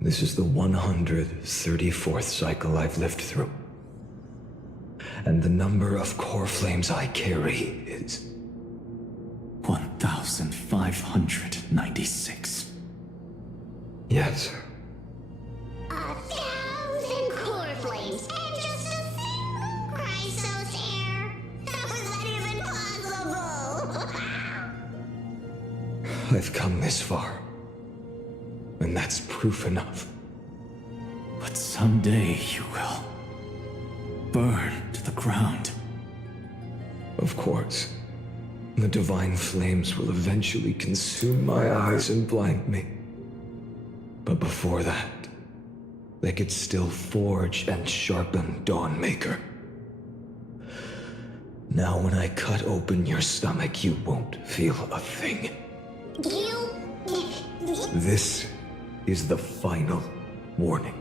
This is the 134th cycle I've lived through. And the number of core flames I carry is 1,596. Yes. 1,000 core flames and just a single Chrysos heir. How is that even possible? I've come this far. And that's proof enough. But someday you will burn to the ground. Of course. The divine flames will eventually consume my eyes and blind me. But before that, they could still forge and sharpen Dawnmaker. Now when I cut open your stomach, you won't feel a thing. This is the final warning.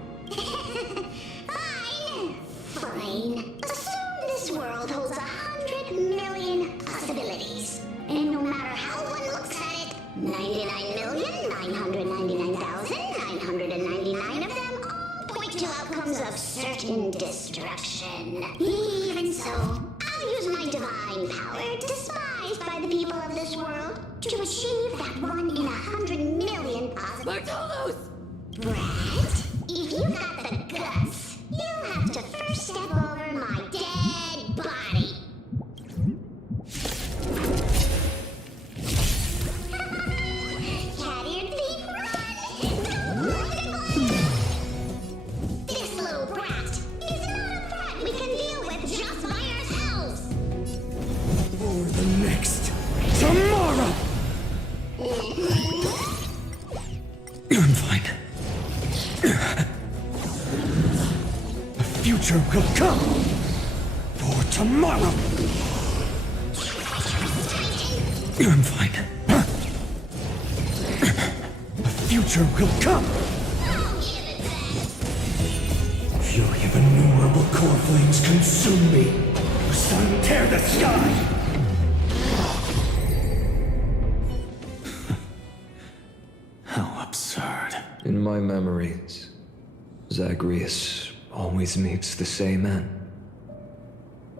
Fine. Assume this world holds 100 million possibilities. And no matter how one looks at it, 99,999,999 of them all point to outcomes of certain destruction. Even so, I'll use my divine power, despised by the people of this world, to achieve that 1 in 100 million possibilities. Bartolos! Brett, if you got the guts, you'll have to first step over my dead body. Cat-eared thief, run! This little brat is not a threat we can deal with just by ourselves. For the next tomorrow! I'm fine. A future will come for tomorrow. I'm fine. A future will come. Fury of innumerable core flames consume me. The sun tear the sky. How absurd. In my memories, Zagreus always meets the same end.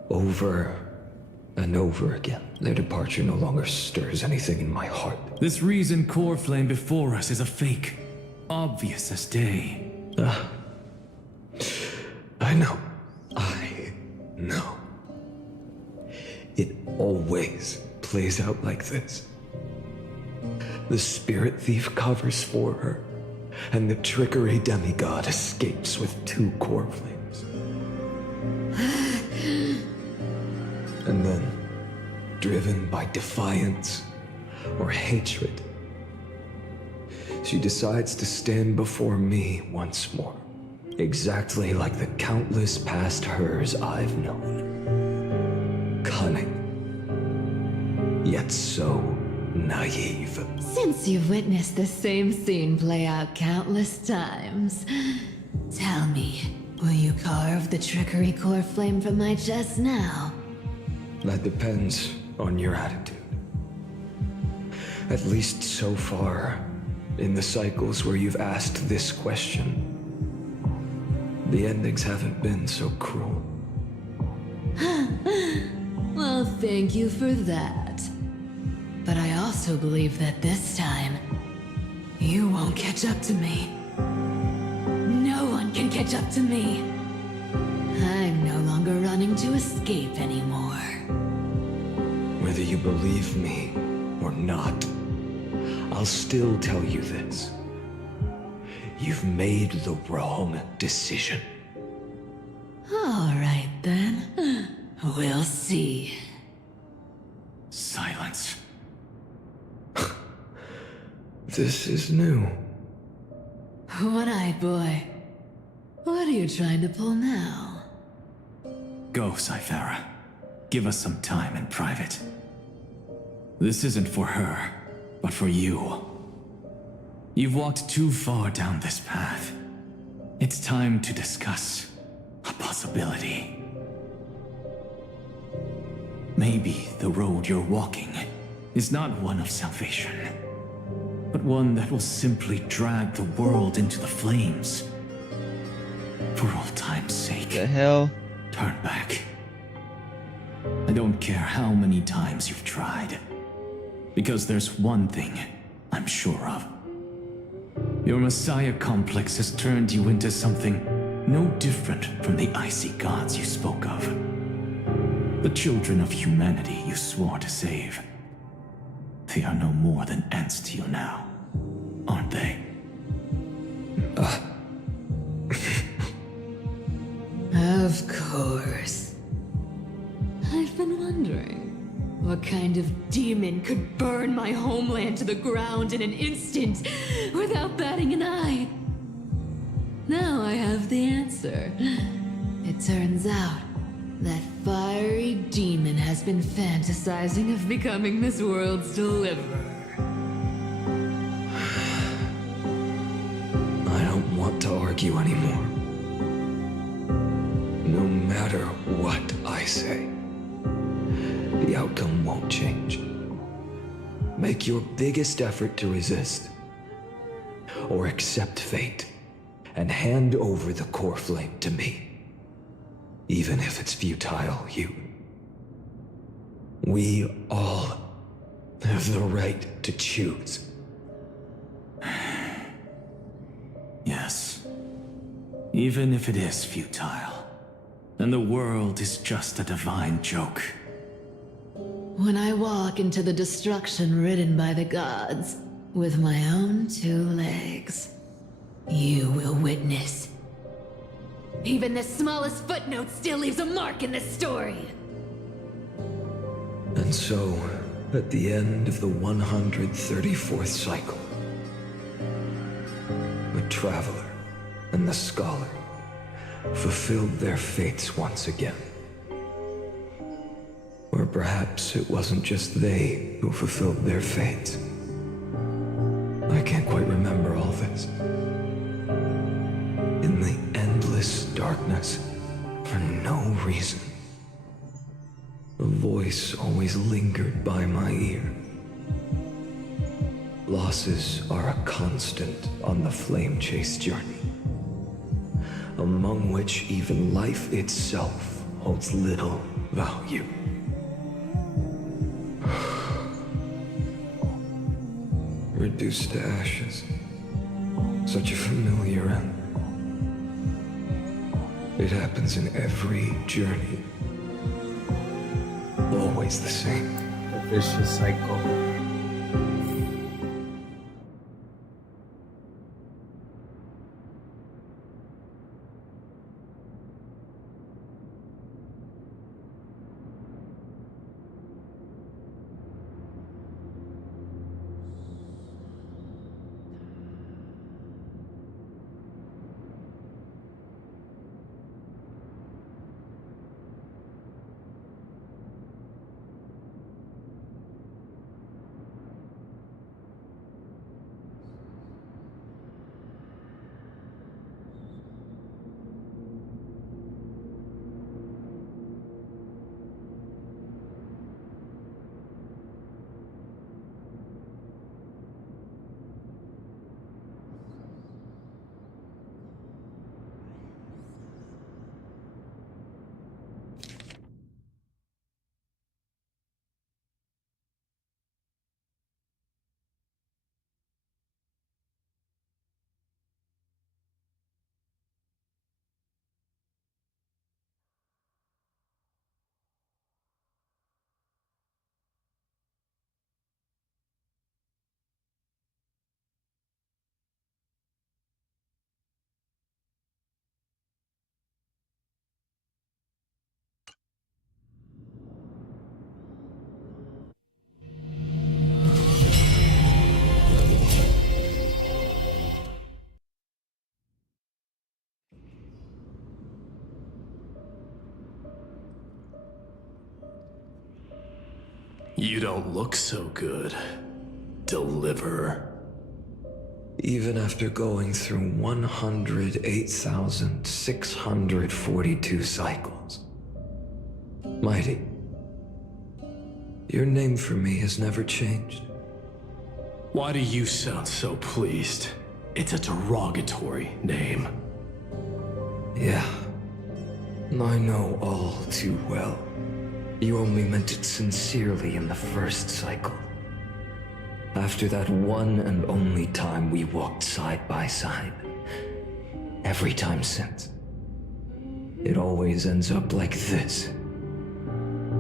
Over and over again. Their departure no longer stirs anything in my heart. This reason core flame before us is a fake. Obvious as day. I know. I know. It always plays out like this. The spirit thief covers for her, and the trickery demigod escapes with 2 core flames. And then, driven by defiance or hatred, she decides to stand before me once more, exactly like the countless past hers I've known. Cunning, yet so naive. Since you've witnessed the same scene play out countless times, tell me, will you carve the trickery core flame from my chest now? That depends on your attitude. At least so far, in the cycles where you've asked this question, the endings haven't been so cruel. Well, thank you for that. But I also believe that this time, you won't catch up to me. No one can catch up to me. I'm no longer running to escape anymore. Whether you believe me or not, I'll still tell you this. You've made the wrong decision. All right, then. We'll see. Silence. This is new. One-eyed boy. What are you trying to pull now? Go, Cythera. Give us some time in private. This isn't for her, but for you. You've walked too far down this path. It's time to discuss a possibility. Maybe the road you're walking is not one of salvation, but one that will simply drag the world into the flames. For old time's sake. The hell? Turn back. I don't care how many times you've tried, because there's one thing I'm sure of. Your Messiah complex has turned you into something no different from the icy gods you spoke of. The children of humanity you swore to save. They are no more than ants to you now, aren't they? Of course. I've been wondering, what kind of demon could burn my homeland to the ground in an instant without batting an eye? Now I have the answer. It turns out that fiery demon has been fantasizing of becoming this world's deliverer. I don't want to argue anymore. No matter what I say, the outcome won't change. Make your biggest effort to resist, or accept fate, and hand over the core flame to me. Even if it's futile, we all have the right to choose. Yes. Even if it is futile, and the world is just a divine joke. When I walk into the destruction ridden by the gods, with my own 2 legs, you will witness. Even the smallest footnote still leaves a mark in this story. And so, at the end of the 134th cycle, the Traveler and the Scholar fulfilled their fates once again. Or perhaps it wasn't just they who fulfilled their fates. I can't quite remember all this. In the endless darkness, for no reason, a voice always lingered by my ear. Losses are a constant on the flame chase journey, among which even life itself holds little value. reduced to ashes. Such a familiar end. It happens in every journey. Always the same. The vicious cycle. You don't look so good, Deliverer. Even after going through 108,642 cycles. Mighty, your name for me has never changed. Why do you sound so pleased? It's a derogatory name. Yeah, I know all too well. You only meant it sincerely in the first cycle. After that one and only time we walked side by side. Every time since. It always ends up like this.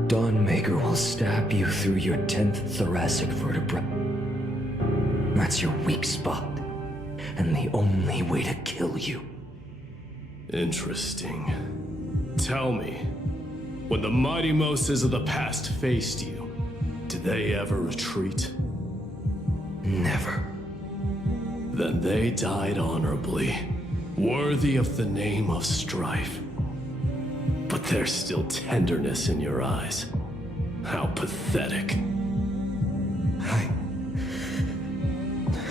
Dawnmaker will stab you through your 10th thoracic vertebra. That's your weak spot, and the only way to kill you. Interesting. Tell me, when the mighty Moses of the past faced you, did they ever retreat? Never. Then they died honorably, worthy of the name of strife. But there's still tenderness in your eyes. How pathetic. I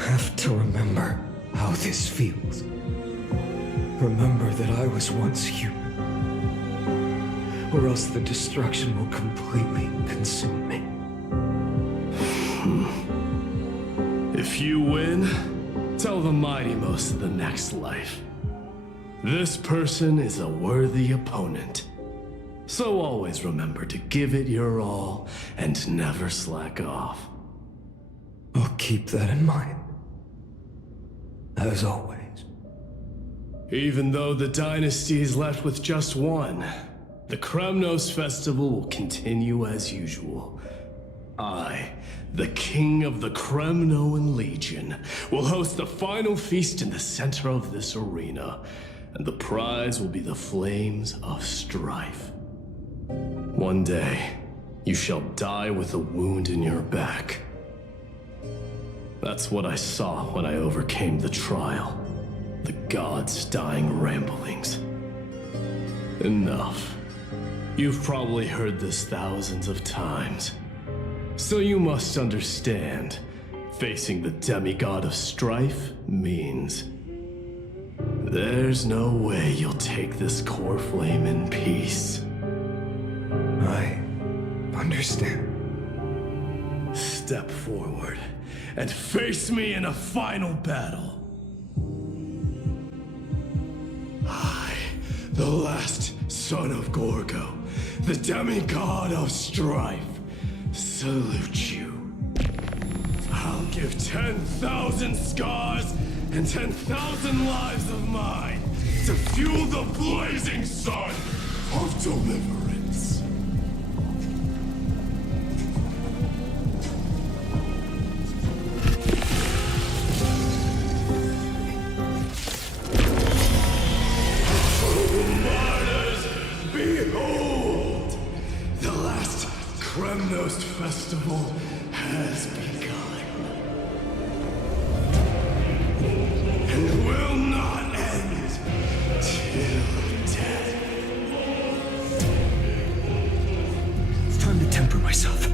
have to remember how this feels. Remember that I was once human. Or else the destruction will completely consume me. If you win, tell the mighty most of the next life. This person is a worthy opponent. So always remember to give it your all and never slack off. I'll keep that in mind. As always. Even though the dynasty is left with just one, the Kremnos festival will continue as usual. I, the king of the Kremnoan Legion, will host the final feast in the center of this arena, and the prize will be the flames of strife. One day, you shall die with a wound in your back. That's what I saw when I overcame the trial. The gods' dying ramblings. Enough. You've probably heard this thousands of times. So you must understand, facing the demigod of strife means there's no way you'll take this core flame in peace. I understand. Step forward and face me in a final battle. I, the last son of Gorgo, the demigod of strife, salute you. I'll give 10,000 scars and 10,000 lives of mine to fuel the blazing sun of deliverance. Martyrs, behold! The last Kremnos festival has begun. And will not end till death. It's time to temper myself.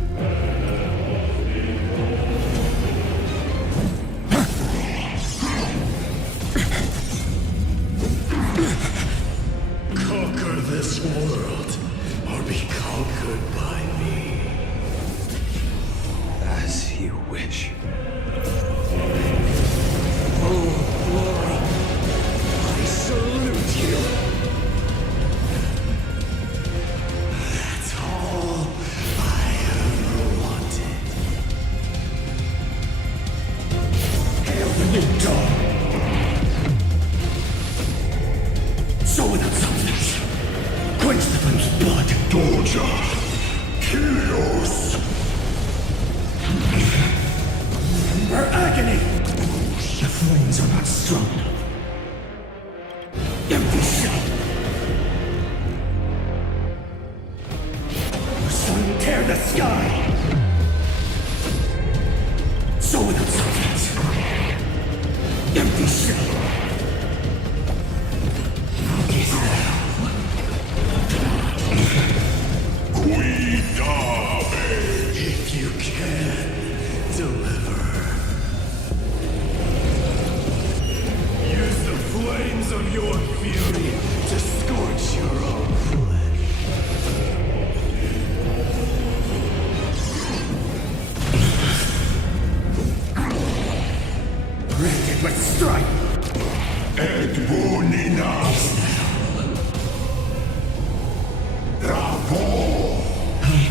Conquer this world, or be conquered by me. As you wish. Oh, glory. I salute you. That's all I ever wanted. Hail the new dawn. So without substance. Quench the flame's blood. Doja, Kyrios. Her agony! The flames are not strong enough. Empty shell! The sun tear the sky! So without substance. Empty shell! If you can deliver, use the flames of your fury to scorch your own flesh. Branded with strife! Et Bonina!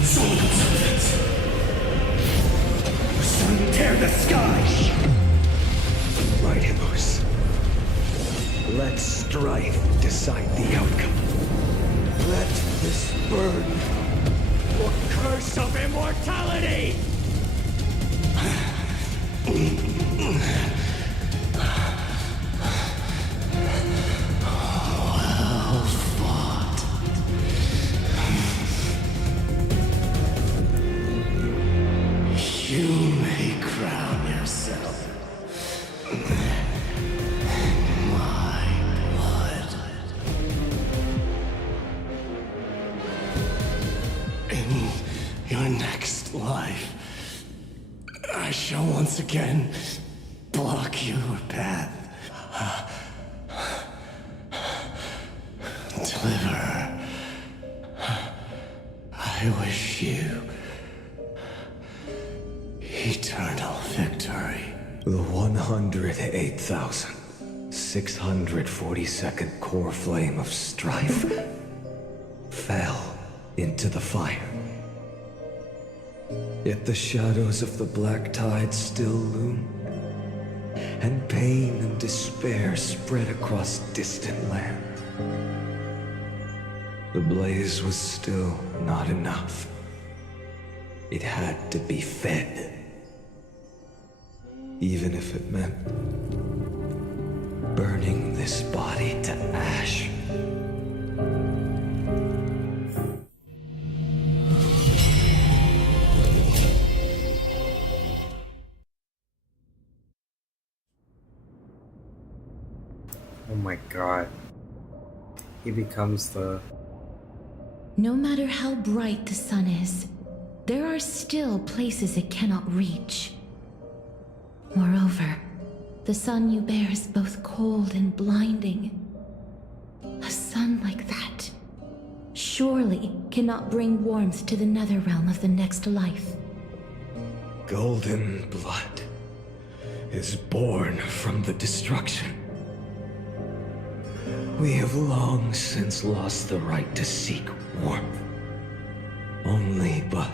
So without substance. The sun tear the sky! Right, Hippos. Let strife decide the outcome. Let this burn or curse of immortality! Well fought. You may crown yourself my blood. In your next life, I shall once again block your path. Deliver. I wish you eternal victory. The 108,642nd core flame of strife fell into the fire. Yet the shadows of the black tide still loom, and pain and despair spread across distant land. The blaze was still not enough. It had to be fed. Even if it meant burning this body to ash. Oh my god. He becomes the... No matter how bright the sun is, there are still places it cannot reach. Moreover, the sun you bear is both cold and blinding. A sun like that surely cannot bring warmth to the nether realm of the next life. Golden blood is born from the destruction. We have long since lost the right to seek warmth. Only by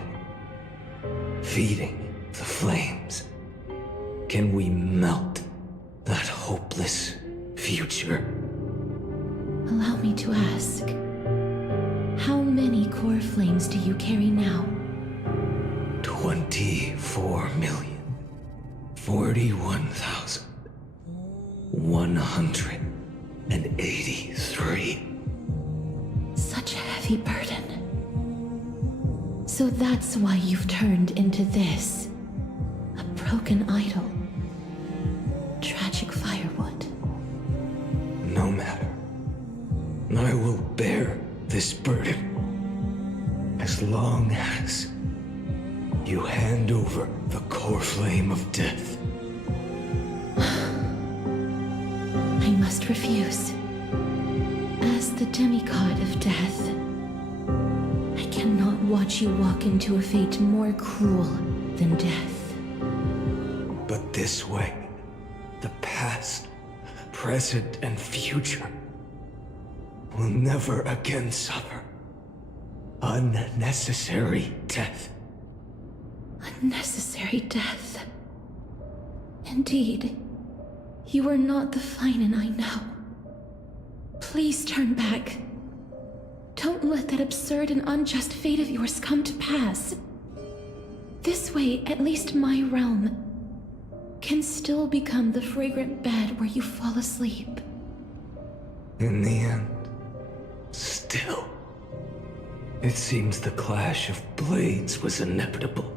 feeding the flames. can we melt that hopeless future? Allow me to ask, how many core flames do you carry now? 24,041,183. Such a heavy burden. So that's why you've turned into this. A broken idol. Tragic firewood. No matter. I will bear this burden. As long as you hand over the core flame of death. I must refuse. As the demigod of death, I cannot watch you walk into a fate more cruel than death. But this way, the past, present, and future will never again suffer unnecessary death. Unnecessary death. Indeed, you are not the Finan I know. Please turn back. Don't let that absurd and unjust fate of yours come to pass. This way, at least my realm can still become the fragrant bed where you fall asleep. In the end, still, it seems the clash of blades was inevitable.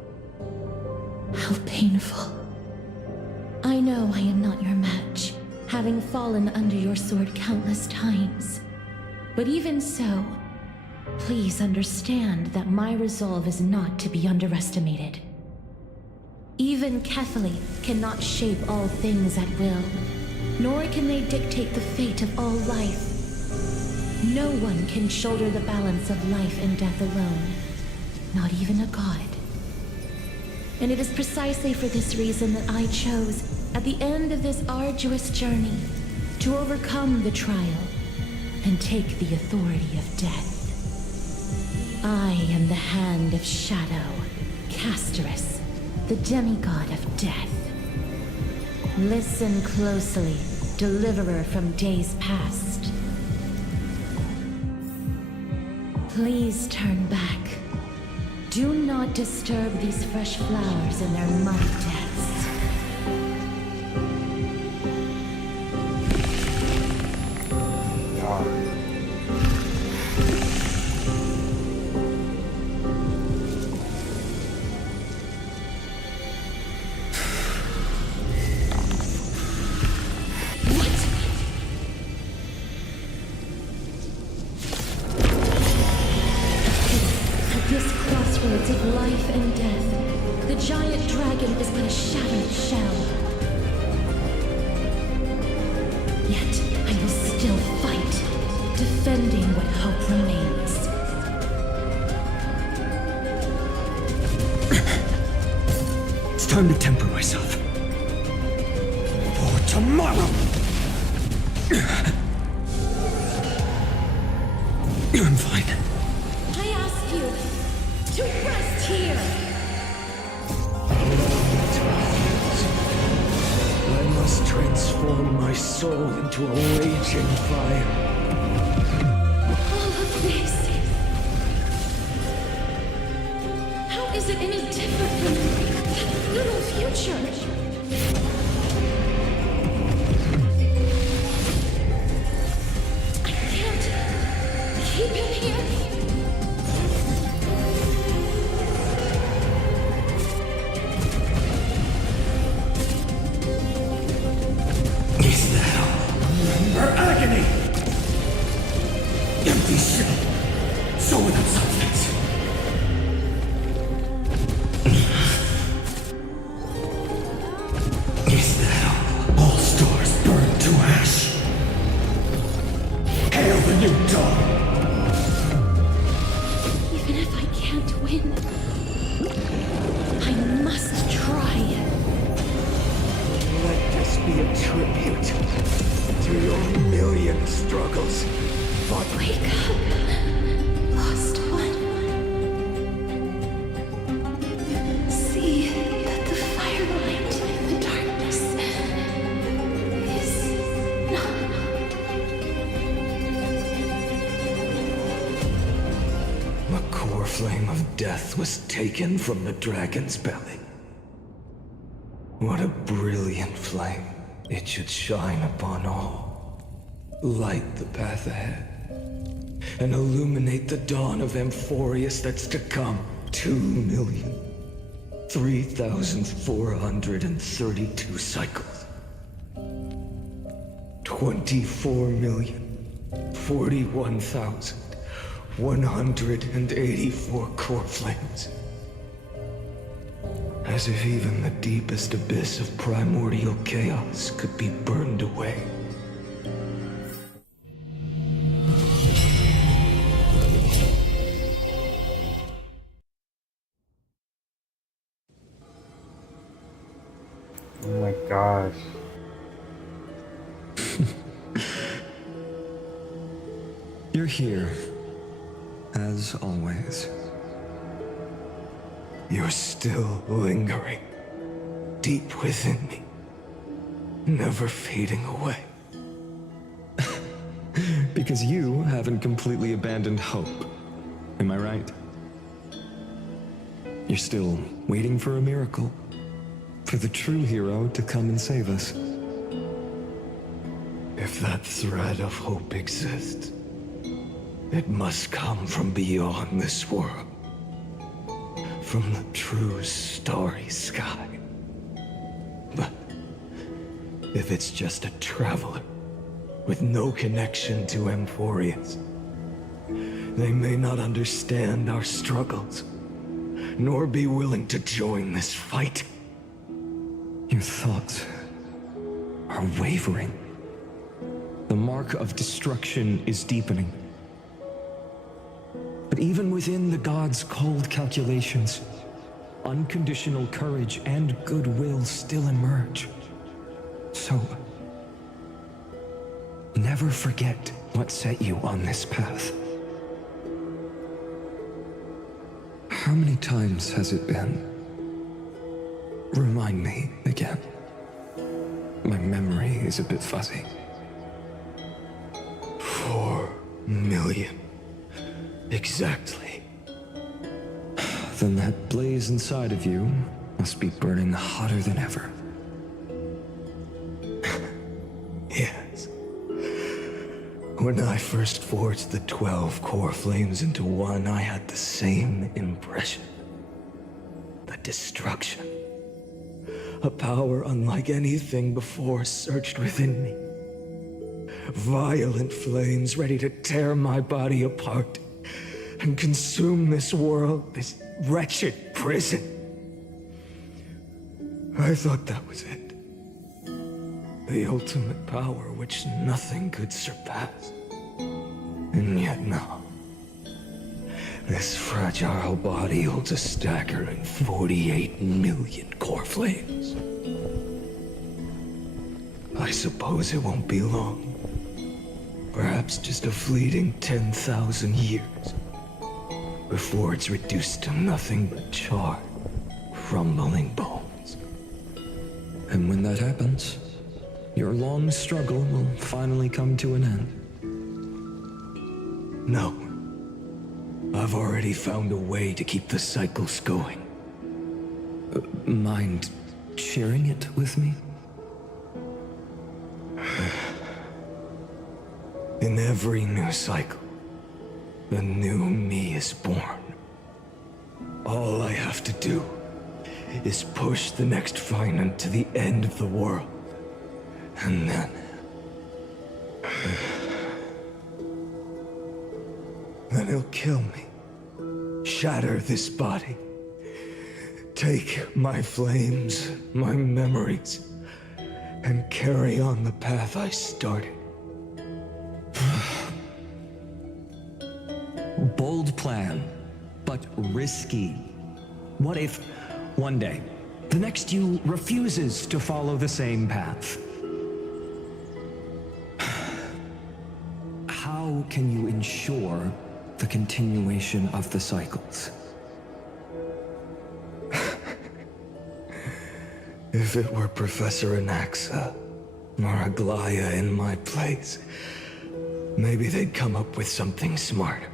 How painful. I know I am not your match, having fallen under your sword countless times. But even so, please understand that my resolve is not to be underestimated. Even Kethely cannot shape all things at will, nor can they dictate the fate of all life. No one can shoulder the balance of life and death alone, not even a god. And it is precisely for this reason that I chose, at the end of this arduous journey, to overcome the trial and take the authority of death. I am the Hand of Shadow, Casterus, the demigod of death. Listen closely, deliverer from days past. Please turn back. Do not disturb these fresh flowers in their muddy depths. Of life and death, the giant dragon is but a shattered shell. Yet I will still fight, defending what hope remains. It's time to temper myself. For tomorrow! I'm fine. I ask you to rest here! I must transform my soul into a raging fire. All of this... How is it any different from that little future? I can't keep him here. Her agony! Empty shell, so without substance. Is that all stars burned to ash? Hail the new dawn! Even if I can't win, I must try. Let this be a tribute to your million struggles. But Wake up, lost one. See that the firelight in the darkness flame of death was taken from the dragon's belly. What a brilliant flame. It should shine upon all. Light the path ahead. And illuminate the dawn of Amphorius that's to come. 2,003,432 cycles. 24,041,184 core flames. As if even the deepest abyss of primordial chaos could be burned away. Oh my gosh. You're here, as always. You're still lingering, deep within me, never fading away. Because you haven't completely abandoned hope, am I right? You're still waiting for a miracle, for the true hero to come and save us. If that thread of hope exists, it must come from beyond this world. From the true starry sky. But if it's just a traveler with no connection to Amphorius, they may not understand our struggles, nor be willing to join this fight. Your thoughts are wavering. The mark of destruction is deepening. But even within the gods' cold calculations, unconditional courage and goodwill still emerge. So, never forget what set you on this path. How many times has it been? Remind me again. My memory is a bit fuzzy. 4 million. Exactly. Then that blaze inside of you must be burning hotter than ever. Yes. When I first forged the 12 core flames into one, I had the same impression. The destruction. A power unlike anything before surged within me. Violent flames ready to tear my body apart and consume this world, this wretched prison. I thought that was it. The ultimate power which nothing could surpass. And yet now, this fragile body holds a staggering 48 million core flames. I suppose it won't be long. Perhaps just a fleeting 10,000 years. Before it's reduced to nothing but charred, crumbling bones. And when that happens, your long struggle will finally come to an end. No. I've already found a way to keep the cycles going. Mind sharing it with me? In every new cycle, a new me is born. All I have to do is push the next Finan to the end of the world. And then... then he'll kill me. Shatter this body. Take my flames, my memories, and carry on the path I started. Bold plan, but risky. What if, one day, the next you refuses to follow the same path? How can you ensure the continuation of the cycles? If it were Professor Anaxa or Aglaya in my place, maybe they'd come up with something smarter.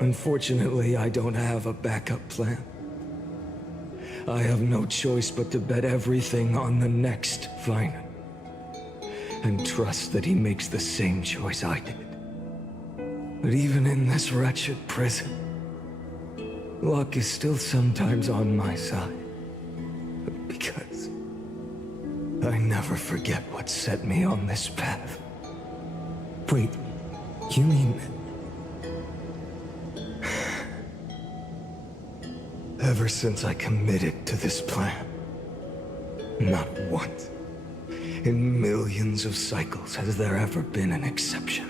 Unfortunately, I don't have a backup plan. I have no choice but to bet everything on the next Finan. And trust that he makes the same choice I did. But even in this wretched prison, luck is still sometimes on my side. Because I never forget what set me on this path. Wait, you mean... Ever since I committed to this plan, not once in millions of cycles has there ever been an exception.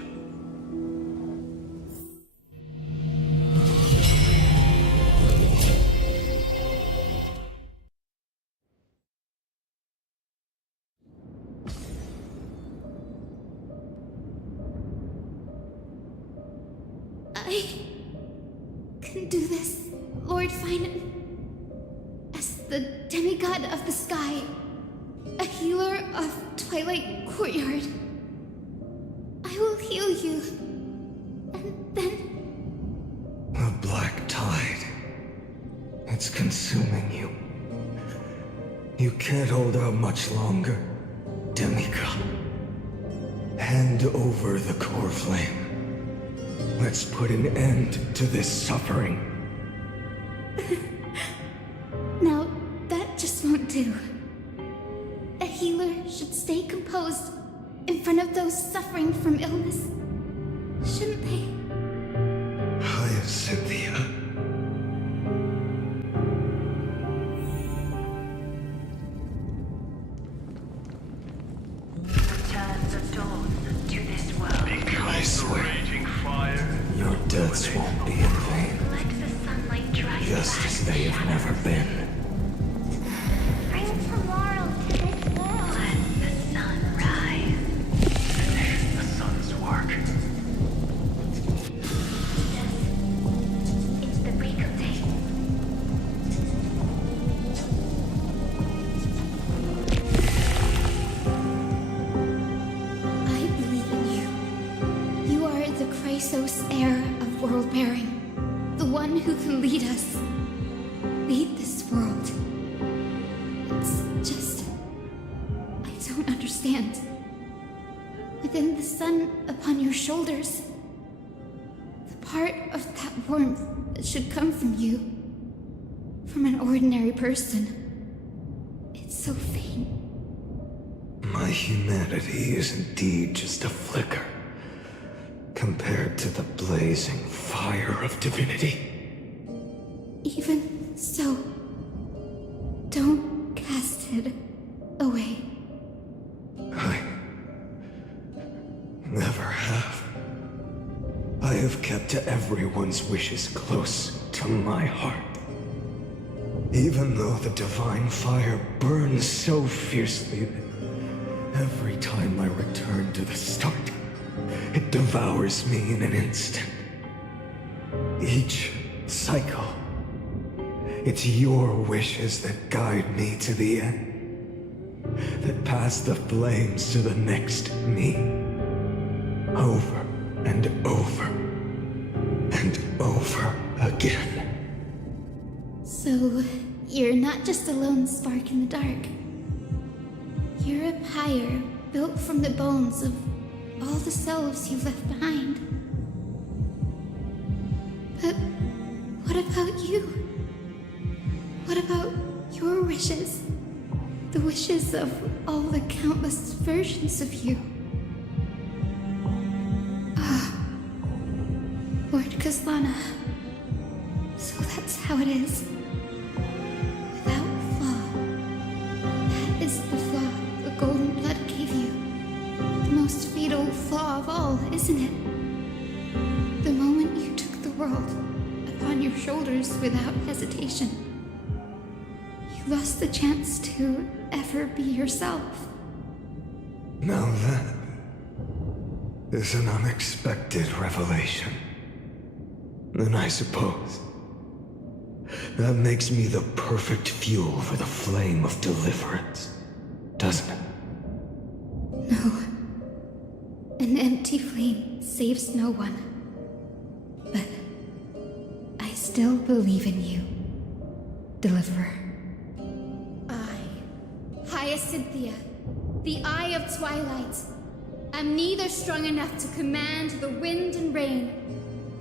I can do this, Lord Finan. As the demigod of the sky, a healer of Twilight Courtyard, I will heal you. And then... The black tide. It's consuming you. You can't hold out much longer, demigod. Hand over the core flame. Let's put an end to this suffering. Now, that just won't do. A healer should stay composed in front of those suffering from illness. Shouldn't they? Cynthia. Returns of dawn to this world. I swear, your deaths won't be in vain. Let the sunlight drive Just as they have never been. Bring tomorrow to this world. Let the sun rise. Finish the sun's work. It's the break of day. I believe in you. You are the Chrysos heir of world bearing. The one who can lead us. Lead this world. It's just... I don't understand. Within the sun upon your shoulders, the part of that warmth that should come from you, from an ordinary person, it's so faint. My humanity is indeed just a flicker compared to the blazing fire of divinity. Even so, don't cast it away. I never have. I have kept everyone's wishes close to my heart. Even though the divine fire burns so fiercely that every time I return to the start, it devours me in an instant. Each cycle, it's your wishes that guide me to the end, that pass the flames to the next me. Over and over and over again. So, you're not just a lone spark in the dark. You're a pyre built from the bones of all the selves you've left behind. But what about you? What about your wishes? The wishes of all the countless versions of you? Lord Kazlana. So that's how it is. Without flaw. That is the flaw the golden blood gave you. The most fatal flaw of all, isn't it? The moment you took the world upon your shoulders without hesitation, you lost the chance to ever be yourself. Now that is an unexpected revelation. And I suppose that makes me the perfect fuel for the flame of deliverance, doesn't it? No. An empty flame saves no one. But still believe in you, Deliverer. Hyacinthia, the Eye of Twilight. I'm neither strong enough to command the wind and rain,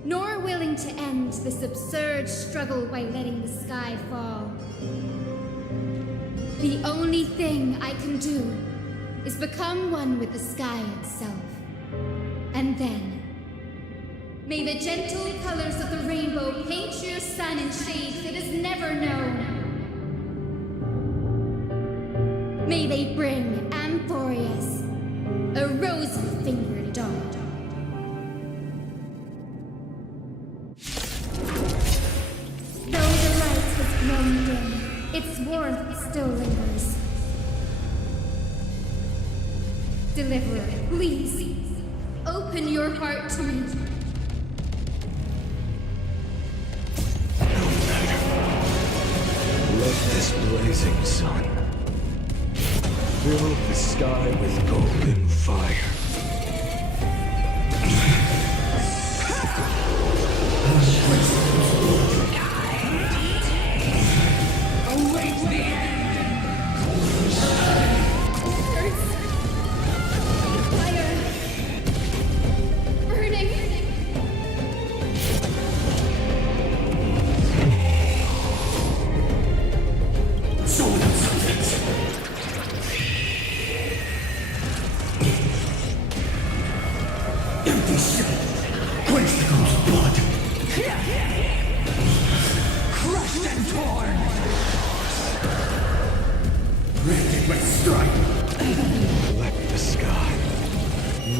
nor willing to end this absurd struggle by letting the sky fall. The only thing I can do is become one with the sky itself. And then, may the gentle colors of the rainbow paint your sun in shades it has never known. May they bring Amphorius a rosy-fingered dog. Though the light has grown dim, its warmth still lingers. Deliverer, please, open your heart to me. Let this blazing sun fill the sky with golden fire. Await the end! Fire! Burning! Sword of substance! Empty shell! Quench's blood! Crushed and torn! Rended by strife! Let the sky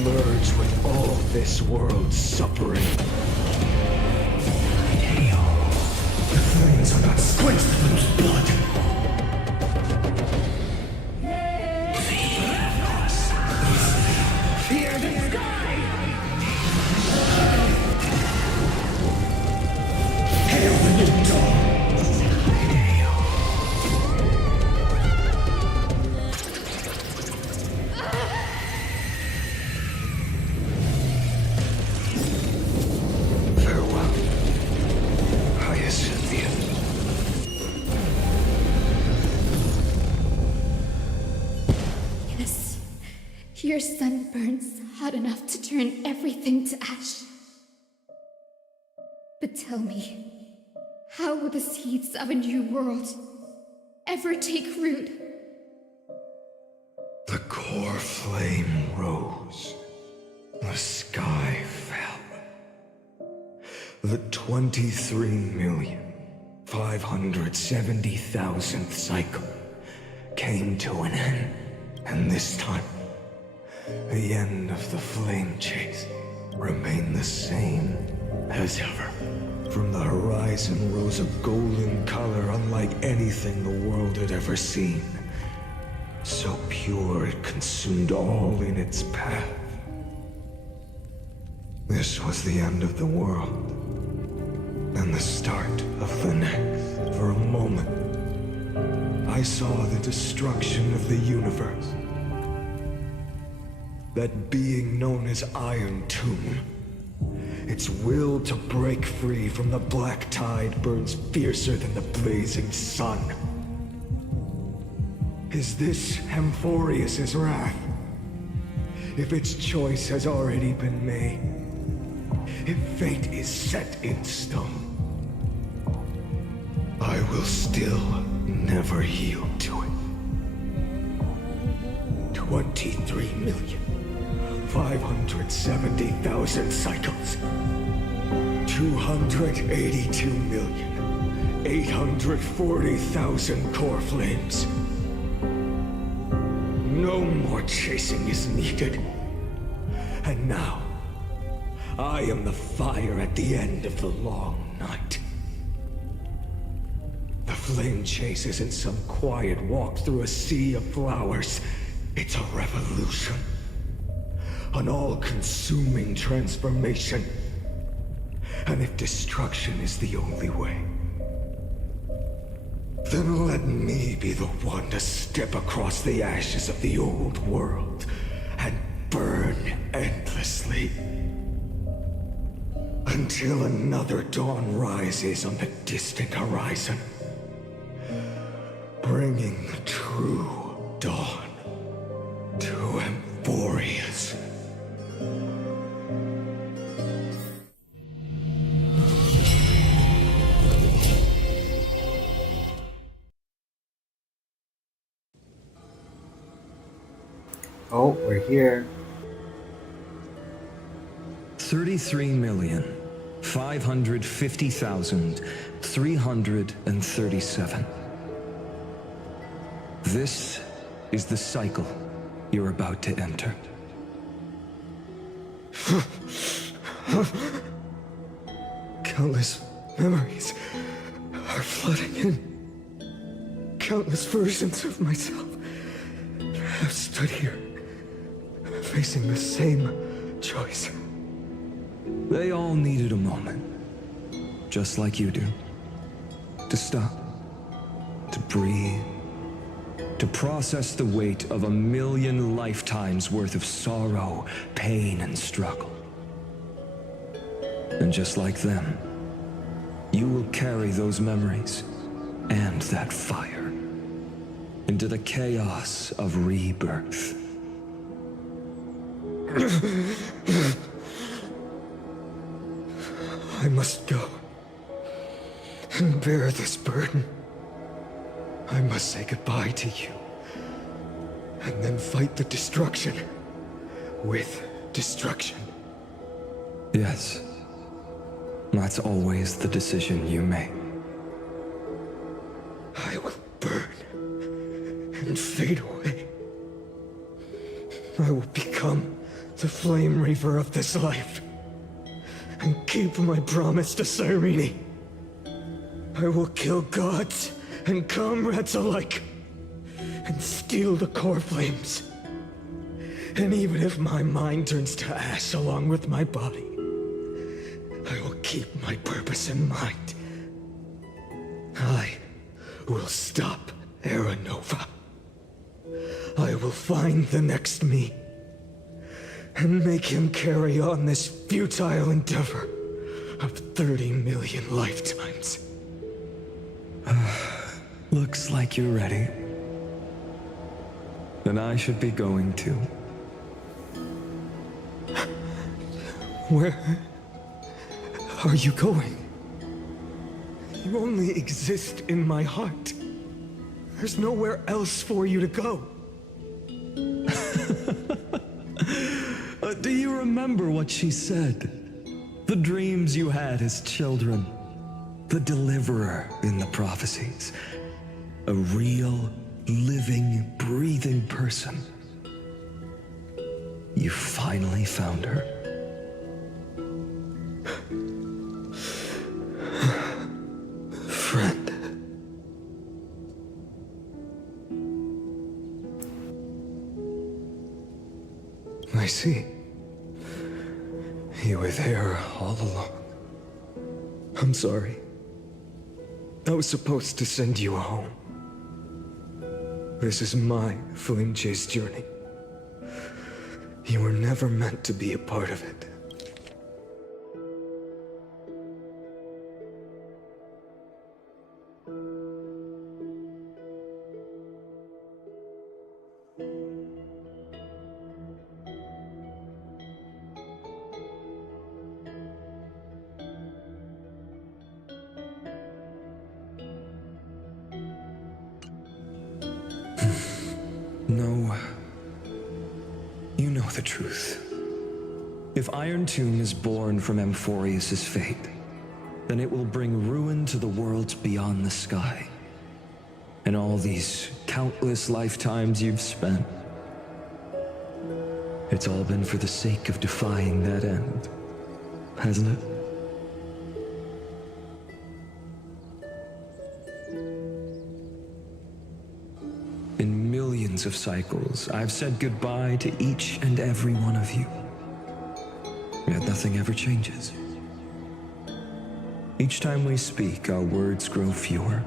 merge with all this world's suffering. The flames are not quenched those blood! Hear the sky! Hail the new dawn! Farewell, Hyacinthia. Yes, your sun burns hot enough to turn everything to ash. But tell me, how will the seeds of a new world ever take root? The core flame rose. The sky fell. The 23,570,000th cycle came to an end. And this time, the end of the flame chase remained the same as ever. From the horizon rose a golden color unlike anything the world had ever seen. So pure it consumed all in its path. This was the end of the world, and the start of the next. For a moment, I saw the destruction of the universe. That being known as Iron Tomb. Its will to break free from the black tide burns fiercer than the blazing sun. Is this Amphorius' wrath? If its choice has already been made, if fate is set in stone, I will still never yield to it. 23,570,000 cycles. 282,840,000 core flames. No more chasing is needed. And now, I am the fire at the end of the long night. The flame chase isn't some quiet walk through a sea of flowers. It's a revolution. An all-consuming transformation. And if destruction is the only way, then let me be the one to step across the ashes of the old world and burn endlessly. until another dawn rises on the distant horizon, bringing the true dawn to Emphorius. Oh, we're here. 33,550,337. This is the cycle you're about to enter. Countless memories are flooding in. Countless versions of myself have stood here, facing the same choice. They all needed a moment, just like you do. To stop, to breathe, to process the weight of 1,000,000 lifetimes worth of sorrow, pain, and struggle. And just like them, you will carry those memories and that fire into the chaos of rebirth. I must go and bear this burden. I must say goodbye to you, and then fight the destruction with destruction. Yes, that's always the decision you make. I will burn and fade away. I will become the flame reaver of this life and keep my promise to Cyrene. I will kill gods and comrades alike and steal the core flames. And even if my mind turns to ash along with my body, I will keep my purpose in mind. I will stop Era Nova. I will find the next me and make him carry on this futile endeavor of 30 million lifetimes. Looks like you're ready. Then I should be going too. Where are you going? You only exist in my heart. There's nowhere else for you to go. Do you remember what she said? The dreams you had as children. The deliverer in the prophecies. A real, living, breathing person. You finally found her. Friend. I see. You were there all along. I'm sorry. I was supposed to send you home. This is my flame chase journey. You were never meant to be a part of it. No. You know the truth. If Iron Tomb is born from Emphorius' fate, then it will bring ruin to the worlds beyond the sky. And all these countless lifetimes you've spent, it's all been for the sake of defying that end, hasn't it? In millions of cycles, I've said goodbye to each and every one of you. Yet nothing ever changes. Each time we speak, our words grow fewer.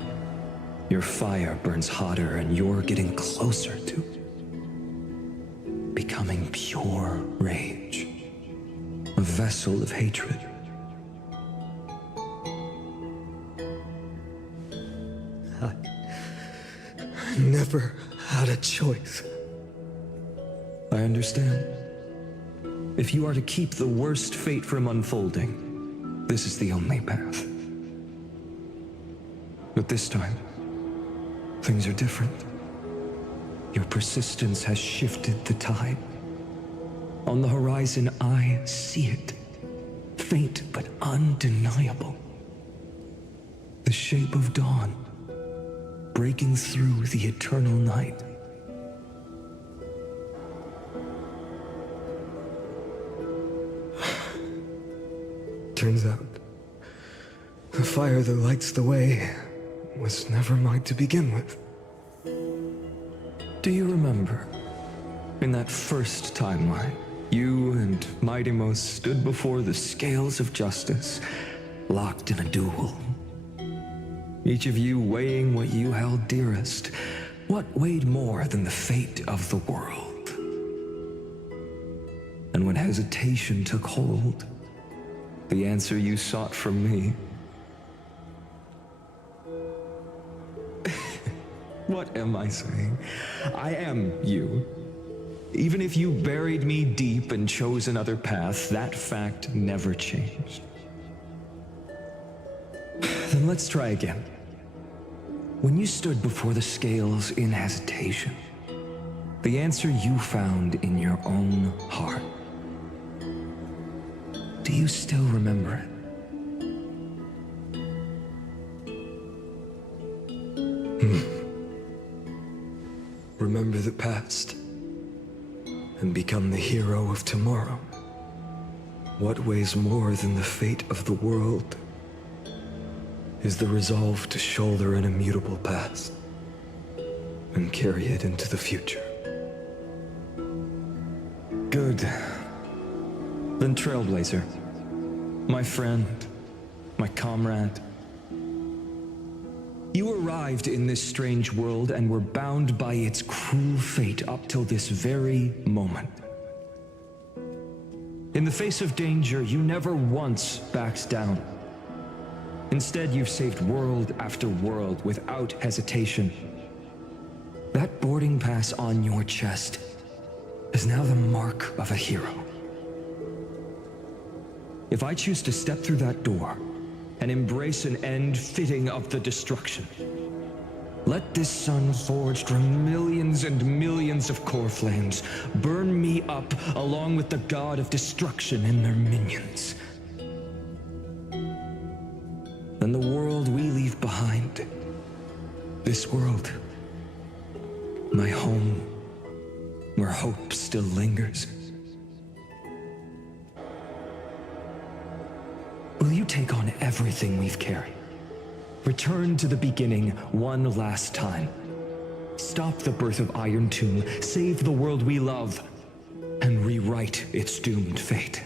Your fire burns hotter, and you're getting closer to becoming pure rage. A vessel of hatred, I never had a choice. I understand. If you are to keep the worst fate from unfolding, this is the only path. But this time, things are different. Your persistence has shifted the tide. On the horizon, I see it. Faint but undeniable. The shape of dawn, breaking through the eternal night. Turns out, the fire that lights the way was never mine to begin with. Do you remember, in that first timeline, you and Mightymost stood before the scales of justice, locked in a duel? Each of you weighing what you held dearest. What weighed more than the fate of the world? And when hesitation took hold, the answer you sought from me. What am I saying? I am you. Even if you buried me deep and chose another path, that fact never changed. Then let's try again. When you stood before the scales in hesitation, the answer you found in your own heart. Do you still remember it? Remember the past and become the hero of tomorrow. What weighs more than the fate of the world is the resolve to shoulder an immutable past and carry it into the future. Good. Then Trailblazer, my friend, my comrade, you arrived in this strange world and were bound by its cruel fate up till this very moment. In the face of danger, you never once backed down. Instead, you've saved world after world without hesitation. That boarding pass on your chest is now the mark of a hero. If I choose to step through that door and embrace an end fitting of the destruction, let this sun forged from millions and millions of core flames burn me up along with the god of destruction and their minions. Then the world we leave behind, this world, my home, where hope still lingers. Will you take on everything we've carried? Return to the beginning one last time. Stop the birth of Iron Tomb, save the world we love, and rewrite its doomed fate.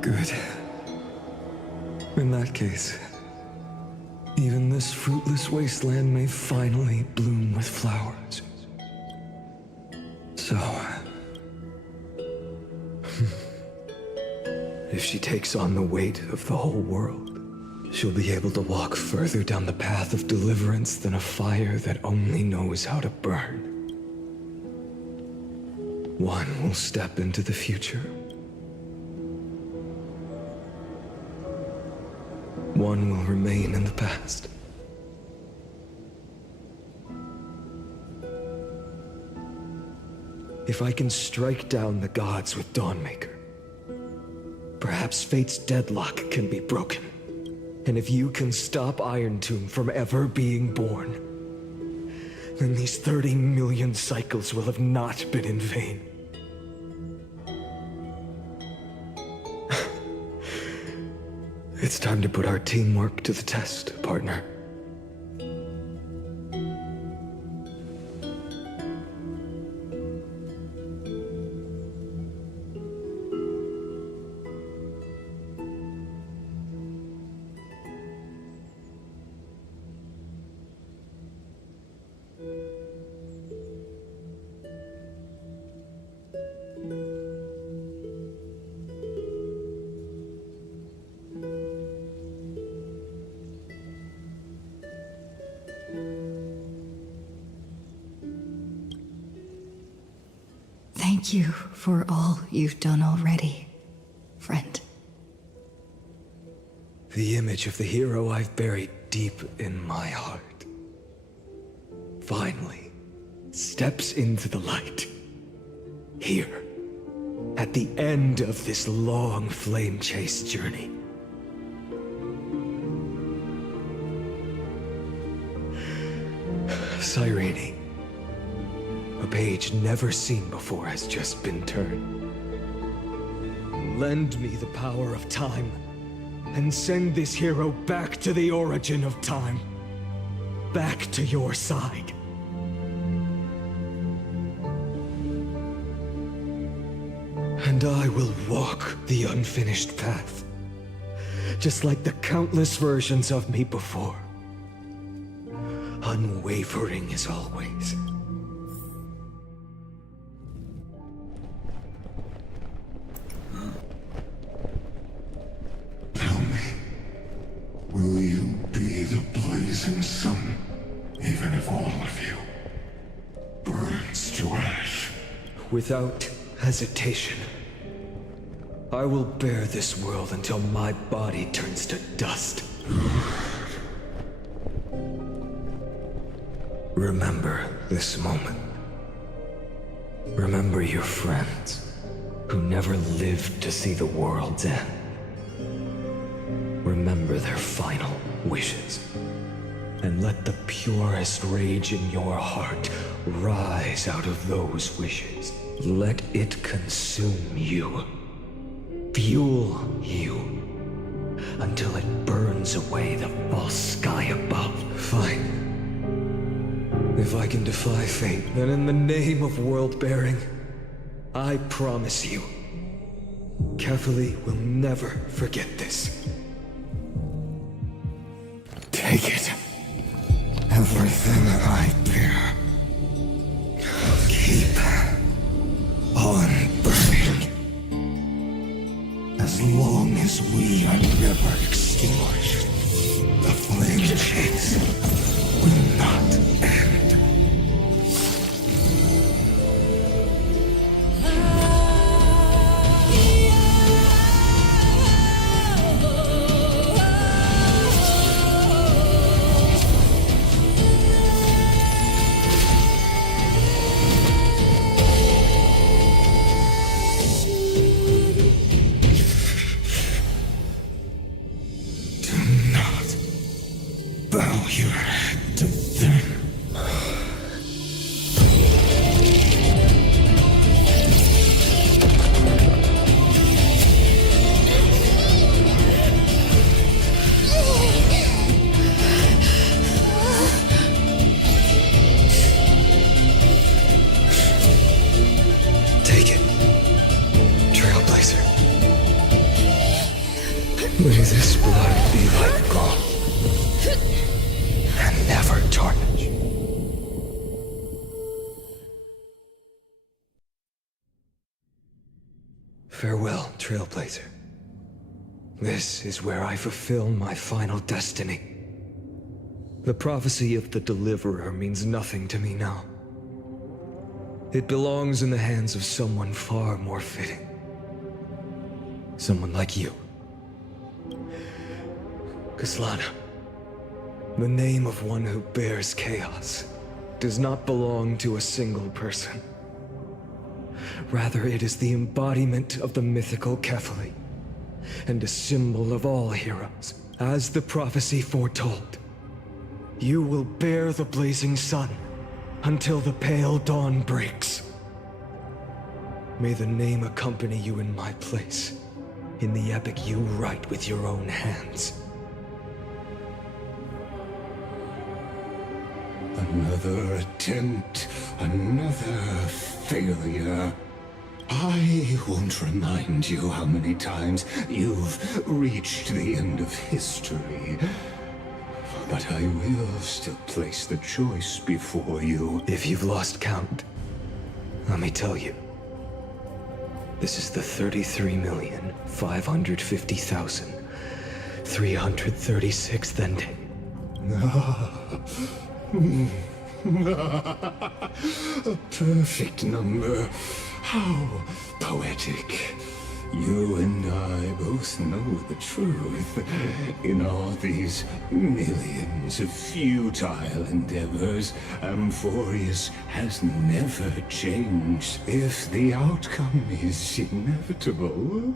Good. In that case, even this fruitless wasteland may finally bloom with flowers. So, if she takes on the weight of the whole world, she'll be able to walk further down the path of deliverance than a fire that only knows how to burn. One will step into the future. One will remain in the past. If I can strike down the gods with Dawnmaker, perhaps fate's deadlock can be broken. And if you can stop Iron Tomb from ever being born, then these 30 million cycles will have not been in vain. It's time to put our teamwork to the test, partner. Thank you for all you've done already, friend. The image of the hero I've buried deep in my heart finally steps into the light. Here, at the end of this long flame chase journey. Cyrene, a page never seen before has just been turned. Lend me the power of time, and send this hero back to the origin of time. Back to your side. And I will walk the unfinished path, just like the countless versions of me before. Unwavering as always. Tell me, will you be the blazing sun, even if all of you burns to ash? Without hesitation, I will bear this world until my body turns to dust. Remember this moment. Remember your friends who never lived to see the world's end. Remember their final wishes. And let the purest rage in your heart rise out of those wishes. Let it consume you. Fuel you. Until it burns away the false sky above. Fine. If I can defy fate, then in the name of world-bearing, I promise you, Kefali will never forget this. Take it. Everything I bear. Keep on burning. As long as we are never extinguished, the flame chase will not end. Bow your head to them. Take it, Trailblazer. May this blood be like gold. And never tarnish. Farewell, Trailblazer. This is where I fulfill my final destiny. The prophecy of the Deliverer means nothing to me now. It belongs in the hands of someone far more fitting. Someone like you. Kaslana. The name of one who bears chaos does not belong to a single person. Rather, it is the embodiment of the mythical Kefali, and a symbol of all heroes. As the prophecy foretold, you will bear the blazing sun until the pale dawn breaks. May the name accompany you in my place, in the epic you write with your own hands. Another attempt, another failure. I won't remind you how many times you've reached the end of history. But I will still place the choice before you. If you've lost count, let me tell you. This is the 33,550,336th ending. A perfect number. How poetic. You and I both know the truth. In all these millions of futile endeavors, Amphorius has never changed. If the outcome is inevitable,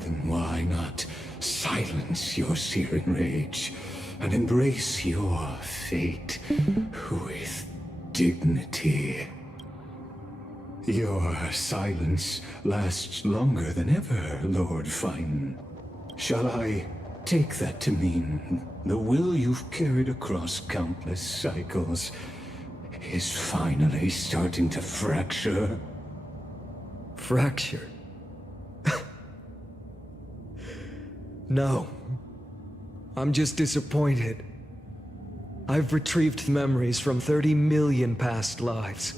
then why not silence your searing rage and embrace your fate with dignity? Your silence lasts longer than ever, Lord Fine. Shall I take that to mean the will you've carried across countless cycles is finally starting to fracture? Fracture? No. I'm just disappointed. I've retrieved memories from 30 million past lives,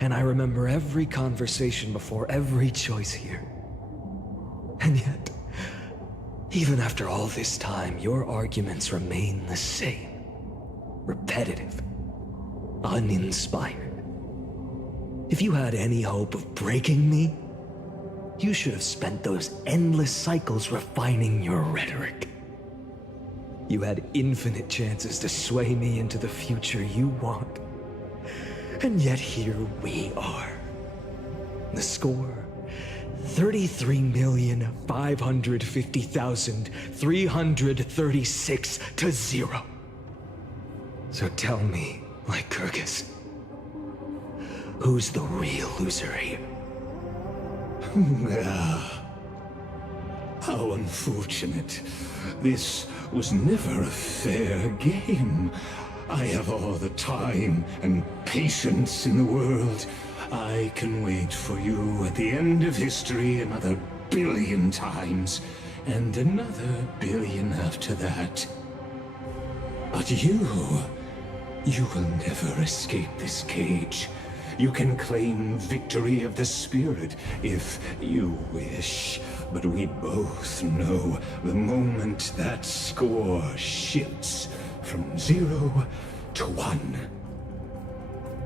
and I remember every conversation before every choice here. And yet, even after all this time, your arguments remain the same. Repetitive. Uninspired. If you had any hope of breaking me, you should have spent those endless cycles refining your rhetoric. You had infinite chances to sway me into the future you want. And yet here we are. The score, 33,550,336 to 0. So tell me, Lycurgus, who's the real loser here? How unfortunate. This was never a fair game. I have all the time and patience in the world. I can wait for you at the end of history another billion times, and another billion after that. But you will never escape this cage. You can claim victory of the spirit if you wish, but we both know the moment that score shifts from 0 to 1.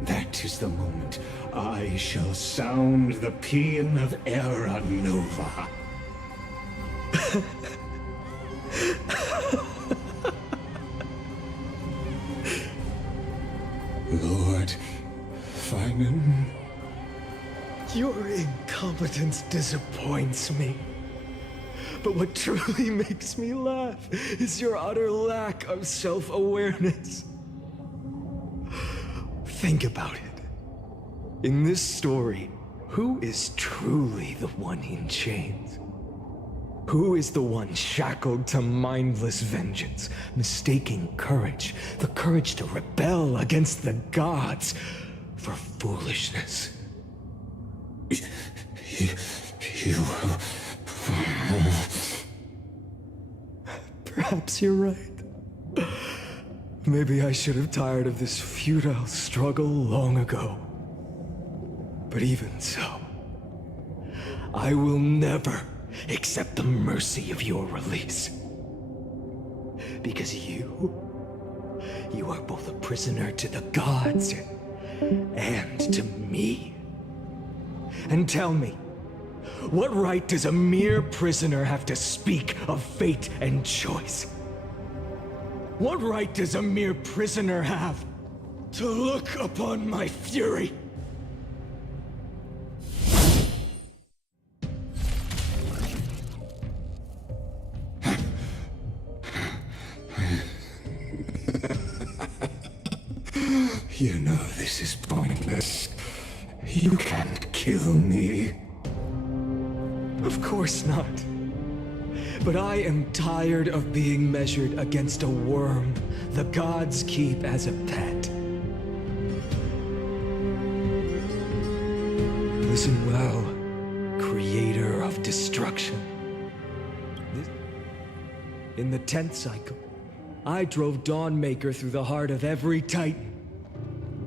That is the moment I shall sound the paean of Era Nova. Lord Finan. Your incompetence disappoints me. But what truly makes me laugh is your utter lack of self-awareness. Think about it. In this story, who is truly the one in chains? Who is the one shackled to mindless vengeance, mistaking courage, the courage to rebel against the gods, for foolishness? Perhaps you're right. Maybe I should have tired of this futile struggle long ago. But even so, I will never accept the mercy of your release. Because you are both a prisoner to the gods and to me. And tell me, what right does a mere prisoner have to speak of fate and choice? What right does a mere prisoner have to look upon my fury? You know this is pointless. You can't kill me. Of course not. But I am tired of being measured against a worm the gods keep as a pet. Listen well, creator of destruction. In the 10th cycle, I drove Dawnmaker through the heart of every titan.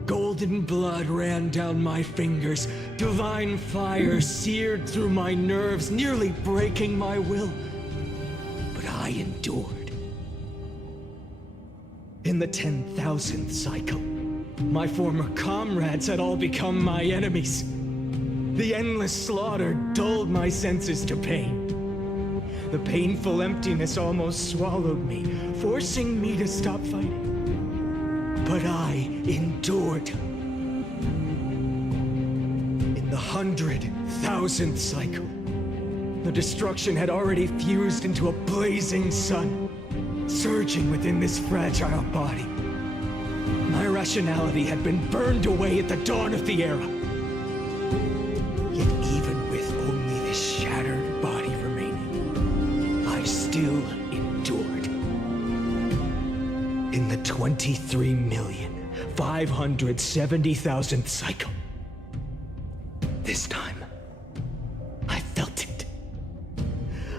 Golden blood ran down my fingers, divine fire seared through my nerves, nearly breaking my will. But I endured. In the 10,000th cycle, My former comrades had all become my enemies. The endless slaughter dulled my senses to pain. The painful emptiness almost swallowed me, forcing me to stop fighting. But I endured. In the 100,000th cycle, the destruction had already fused into a blazing sun, surging within this fragile body. My rationality had been burned away at the dawn of the era. Yet even with only this shattered body remaining, I still endured. In the 23,570,000th cycle, this time, I felt it.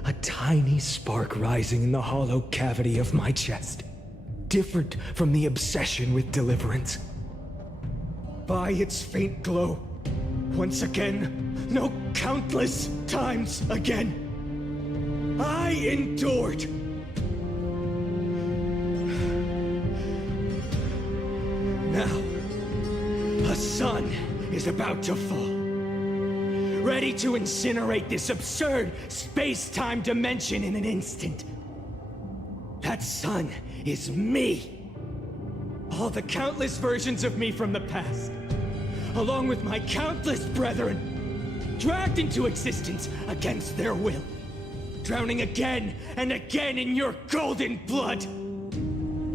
A tiny spark rising in the hollow cavity of my chest. Different from the obsession with deliverance. By its faint glow, once again, no, countless times again, I endured. Now, a sun is about to fall, ready to incinerate this absurd space-time dimension in an instant. That sun is me. All the countless versions of me from the past, along with my countless brethren, dragged into existence against their will, drowning again and again in your golden blood.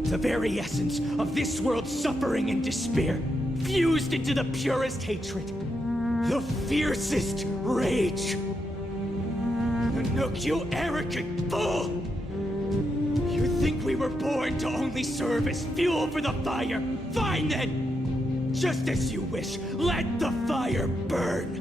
The very essence of this world's suffering and despair, fused into the purest hatred, the fiercest rage. Nanook, you arrogant fool! You think we were born to only serve as fuel for the fire? Fine then! Just as you wish, let the fire burn!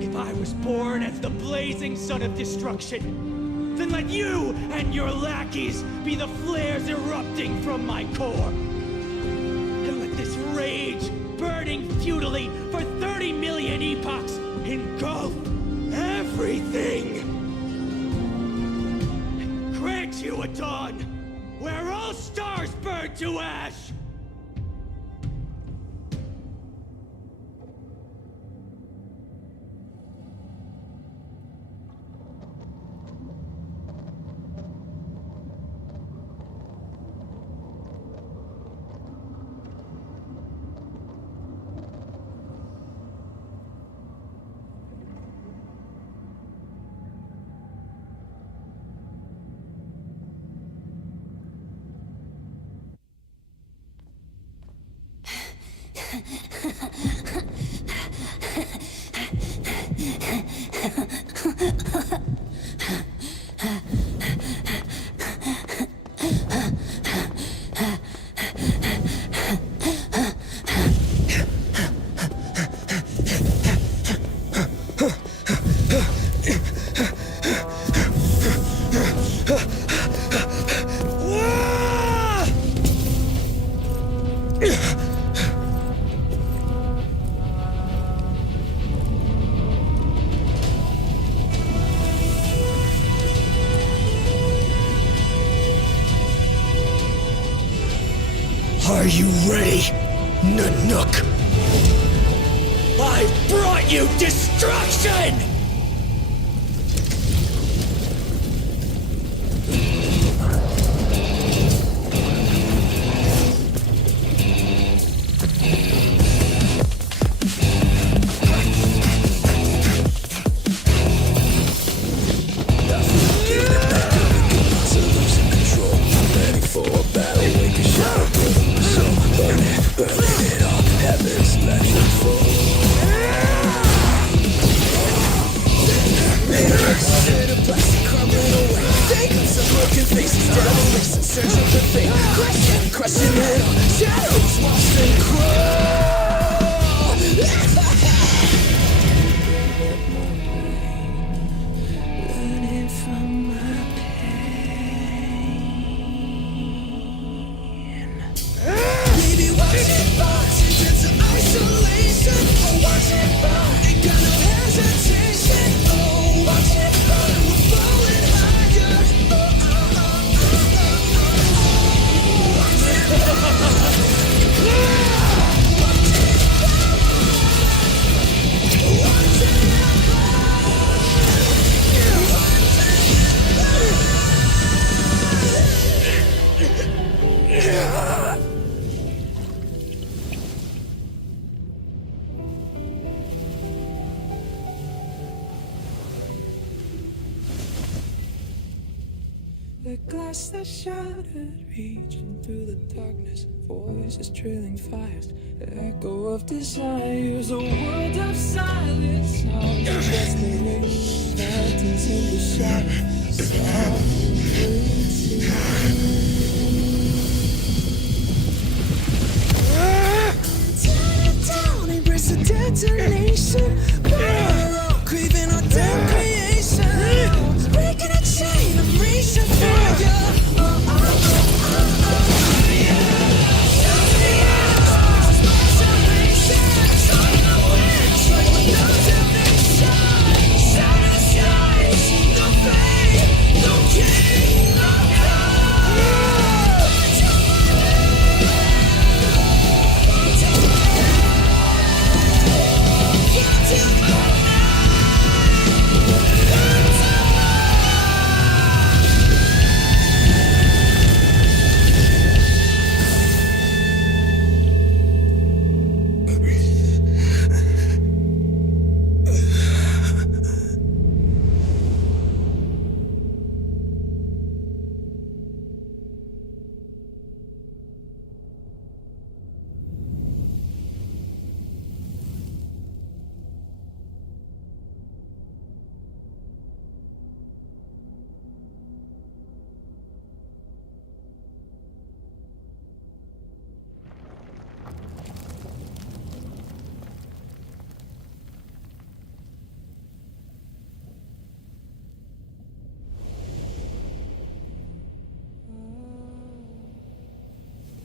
If I was born as the blazing sun of destruction, then let you and your lackeys be the flares erupting from my core. And let this rage, burning futilely for 30 million epochs, engulf everything! Grant you a dawn where all stars burn to ash! Are you ready, Nanook? I've brought you destruction! Yeah! glass that's shattered, reaching through the darkness, voices trailing fires, echo of desires, a world of silence, sounds of desperation, phantoms in the shadow, softly waiting. Tear it down, embrace the detonation, craving our damn creation, breaking a chain, I'm reaching for you.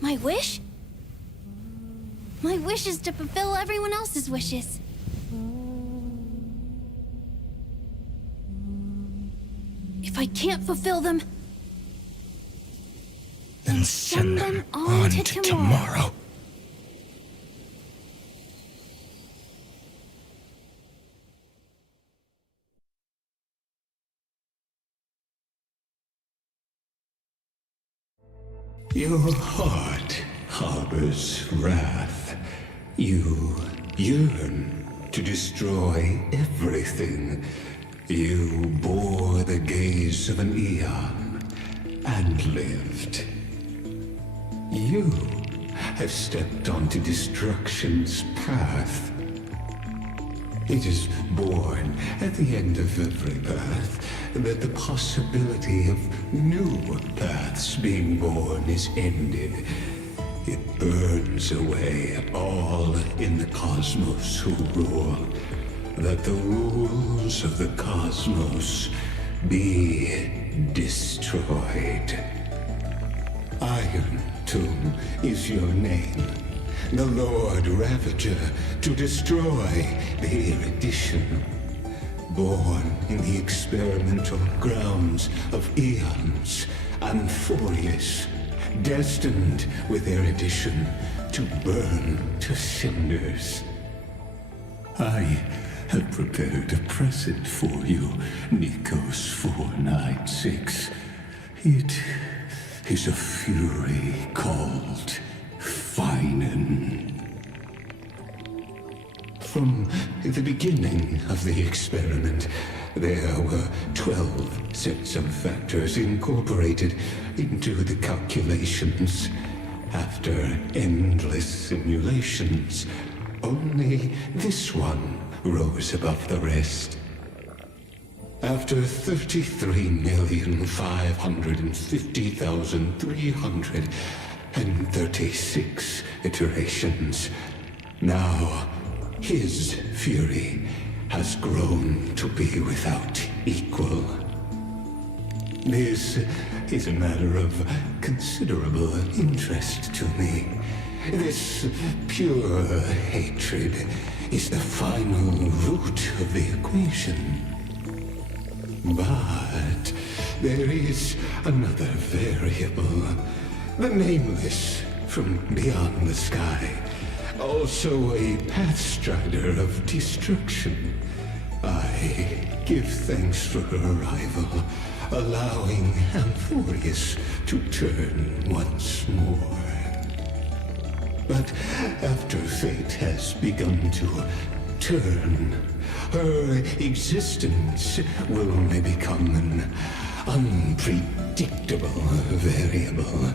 My wish? My wish is to fulfill everyone else's wishes. If I can't fulfill them, then send them on to tomorrow. Your heart harbors wrath. You yearn to destroy everything. You bore the gaze of an eon and lived. You have stepped onto destruction's path. It is born at the end of every path that the possibility of new paths being born is ended. It burns away all in the cosmos who rule, that the rules of the cosmos be destroyed. Iron Tomb is your name. The Lord Ravager to destroy the erudition. Born in the experimental grounds of eons, Amphorius, destined with erudition to burn to cinders. I have prepared a present for you, Nikos 496. It is a fury called Feinen. From the beginning of the experiment, there were 12 sets of factors incorporated into the calculations. After endless simulations, only this one rose above the rest. After 33,550,336 iterations, now his fury has grown to be without equal. This is a matter of considerable interest to me. This pure hatred is the final root of the equation. But there is another variable, the nameless from beyond the sky. Also a pathstrider of destruction. I give thanks for her arrival, allowing Amphorius to turn once more. But after fate has begun to turn, her existence will only become an unpredictable variable.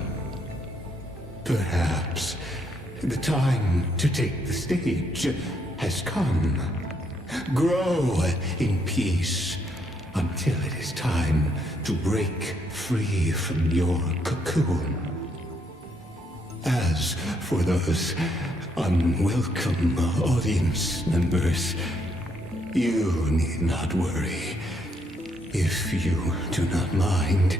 Perhaps the time to take the stage has come. Grow in peace until it is time to break free from your cocoon. As for those unwelcome audience members, you need not worry. If you do not mind,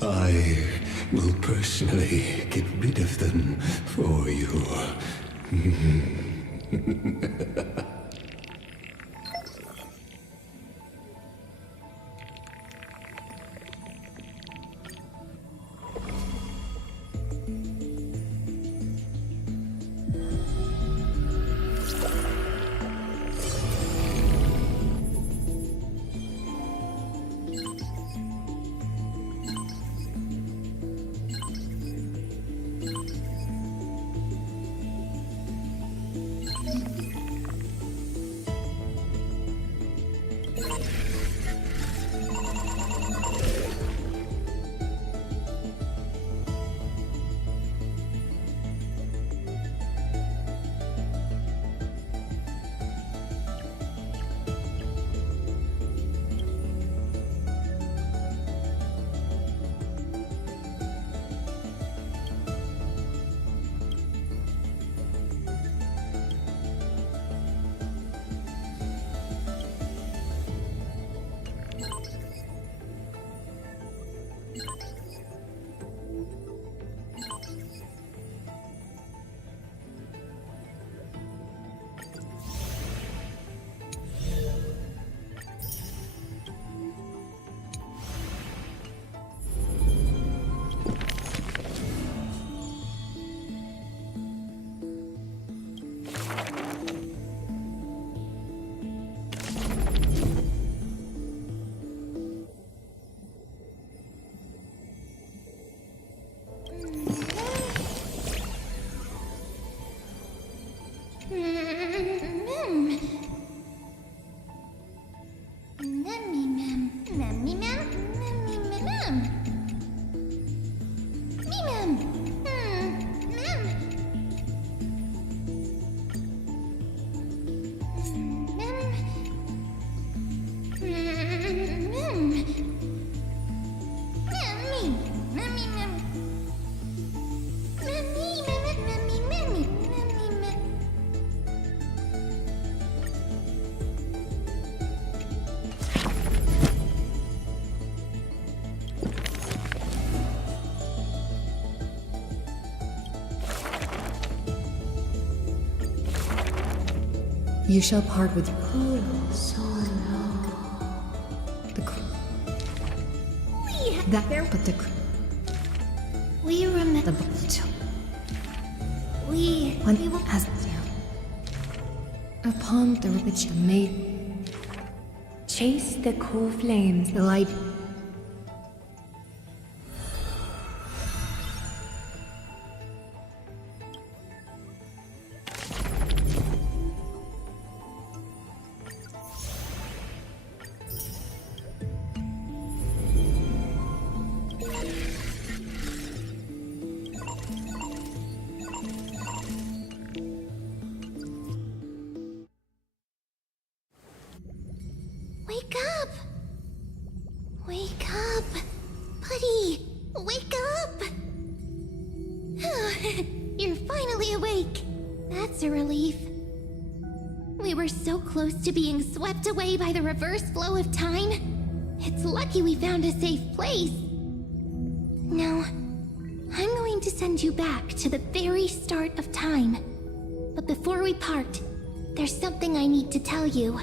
I will personally get rid of them for you. You shall part with that there, but We remember. We will as upon the which made Chase the core flames. the light. Wake up! Wake up! Buddy! Wake up! You're finally awake. That's a relief. We were so close to being swept away by the reverse flow of time. It's lucky we found a safe place. Now, I'm going to send you back to the very start of time. But before we part, there's something I need to tell you.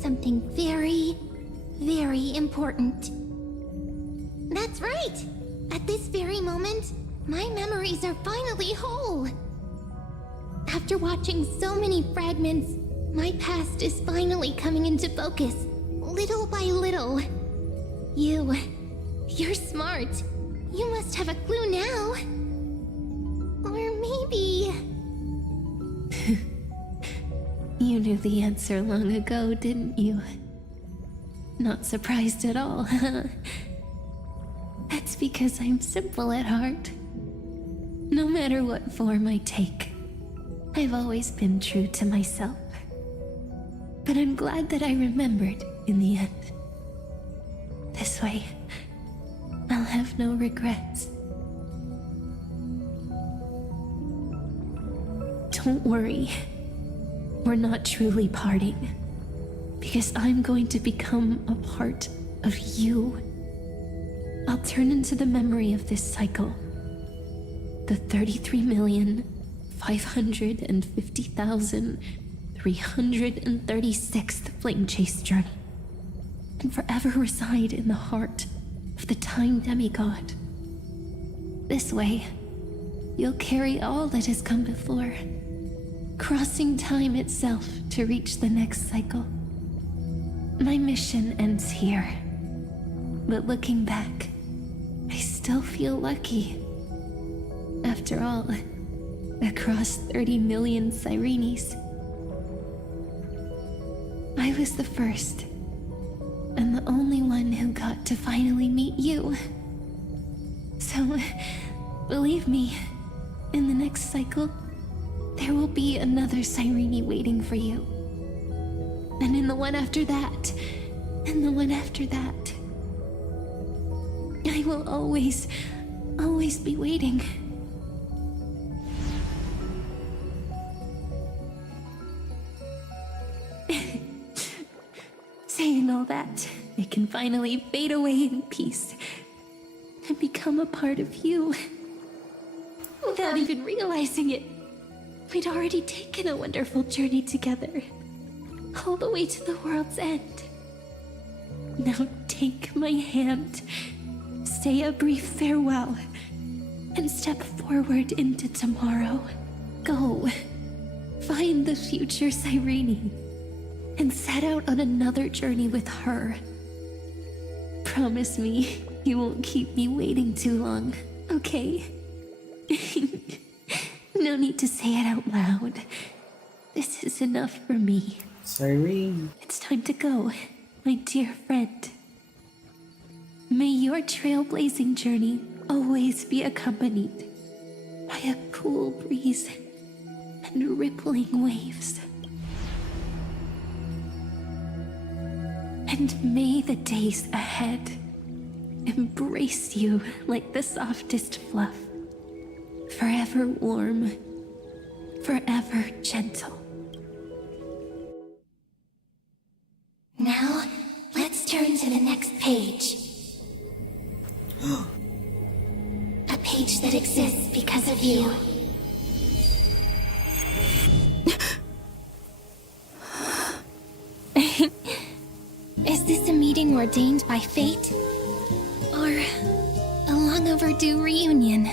Something very, very important. That's right! At this very moment, my memories are finally whole. After watching so many fragments, my past is finally coming into focus, little by little. You're smart. You must have a clue now. Or maybe... You knew the answer long ago, didn't you? Not surprised at all. it's because I'm simple at heart. No matter what form I take, I've always been true to myself. But I'm glad that I remembered in the end. This way, I'll have no regrets. Don't worry. We're not truly parting. Because I'm going to become a part of you. I'll turn into the memory of this cycle. The 33,550,336th Flame Chase journey. And forever reside in the heart of the Time Demigod. This way, you'll carry all that has come before, crossing time itself to reach the next cycle. My mission ends here, but looking back, I still feel lucky. After all, across 30 million Cyrenes, I was the first, and the only one who got to finally meet you. So, believe me, in the next cycle, there will be another Cyrene waiting for you. And in the one after that, and the one after that. I will always be waiting. Saying all that, it can finally fade away in peace and become a part of you. Without even realizing it, we'd already taken a wonderful journey together, all the way to the world's end. Now take my hand, say a brief farewell, and step forward into tomorrow. Go, find the future Cyrene, and set out on another journey with her. Promise me you won't keep me waiting too long, okay? No need to say it out loud. This is enough for me. Cyrene. It's time to go, my dear friend. May your trailblazing journey always be accompanied by a cool breeze and rippling waves. And may the days ahead embrace you like the softest fluff, forever warm, forever gentle. Now, let's turn to the next page. A page that exists because of you. Is this a meeting ordained by fate? Or a long overdue reunion?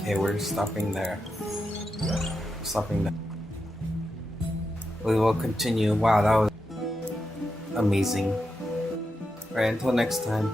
Okay, we're stopping there. Stopping there. We will continue. Wow, that was amazing. Alright, until next time.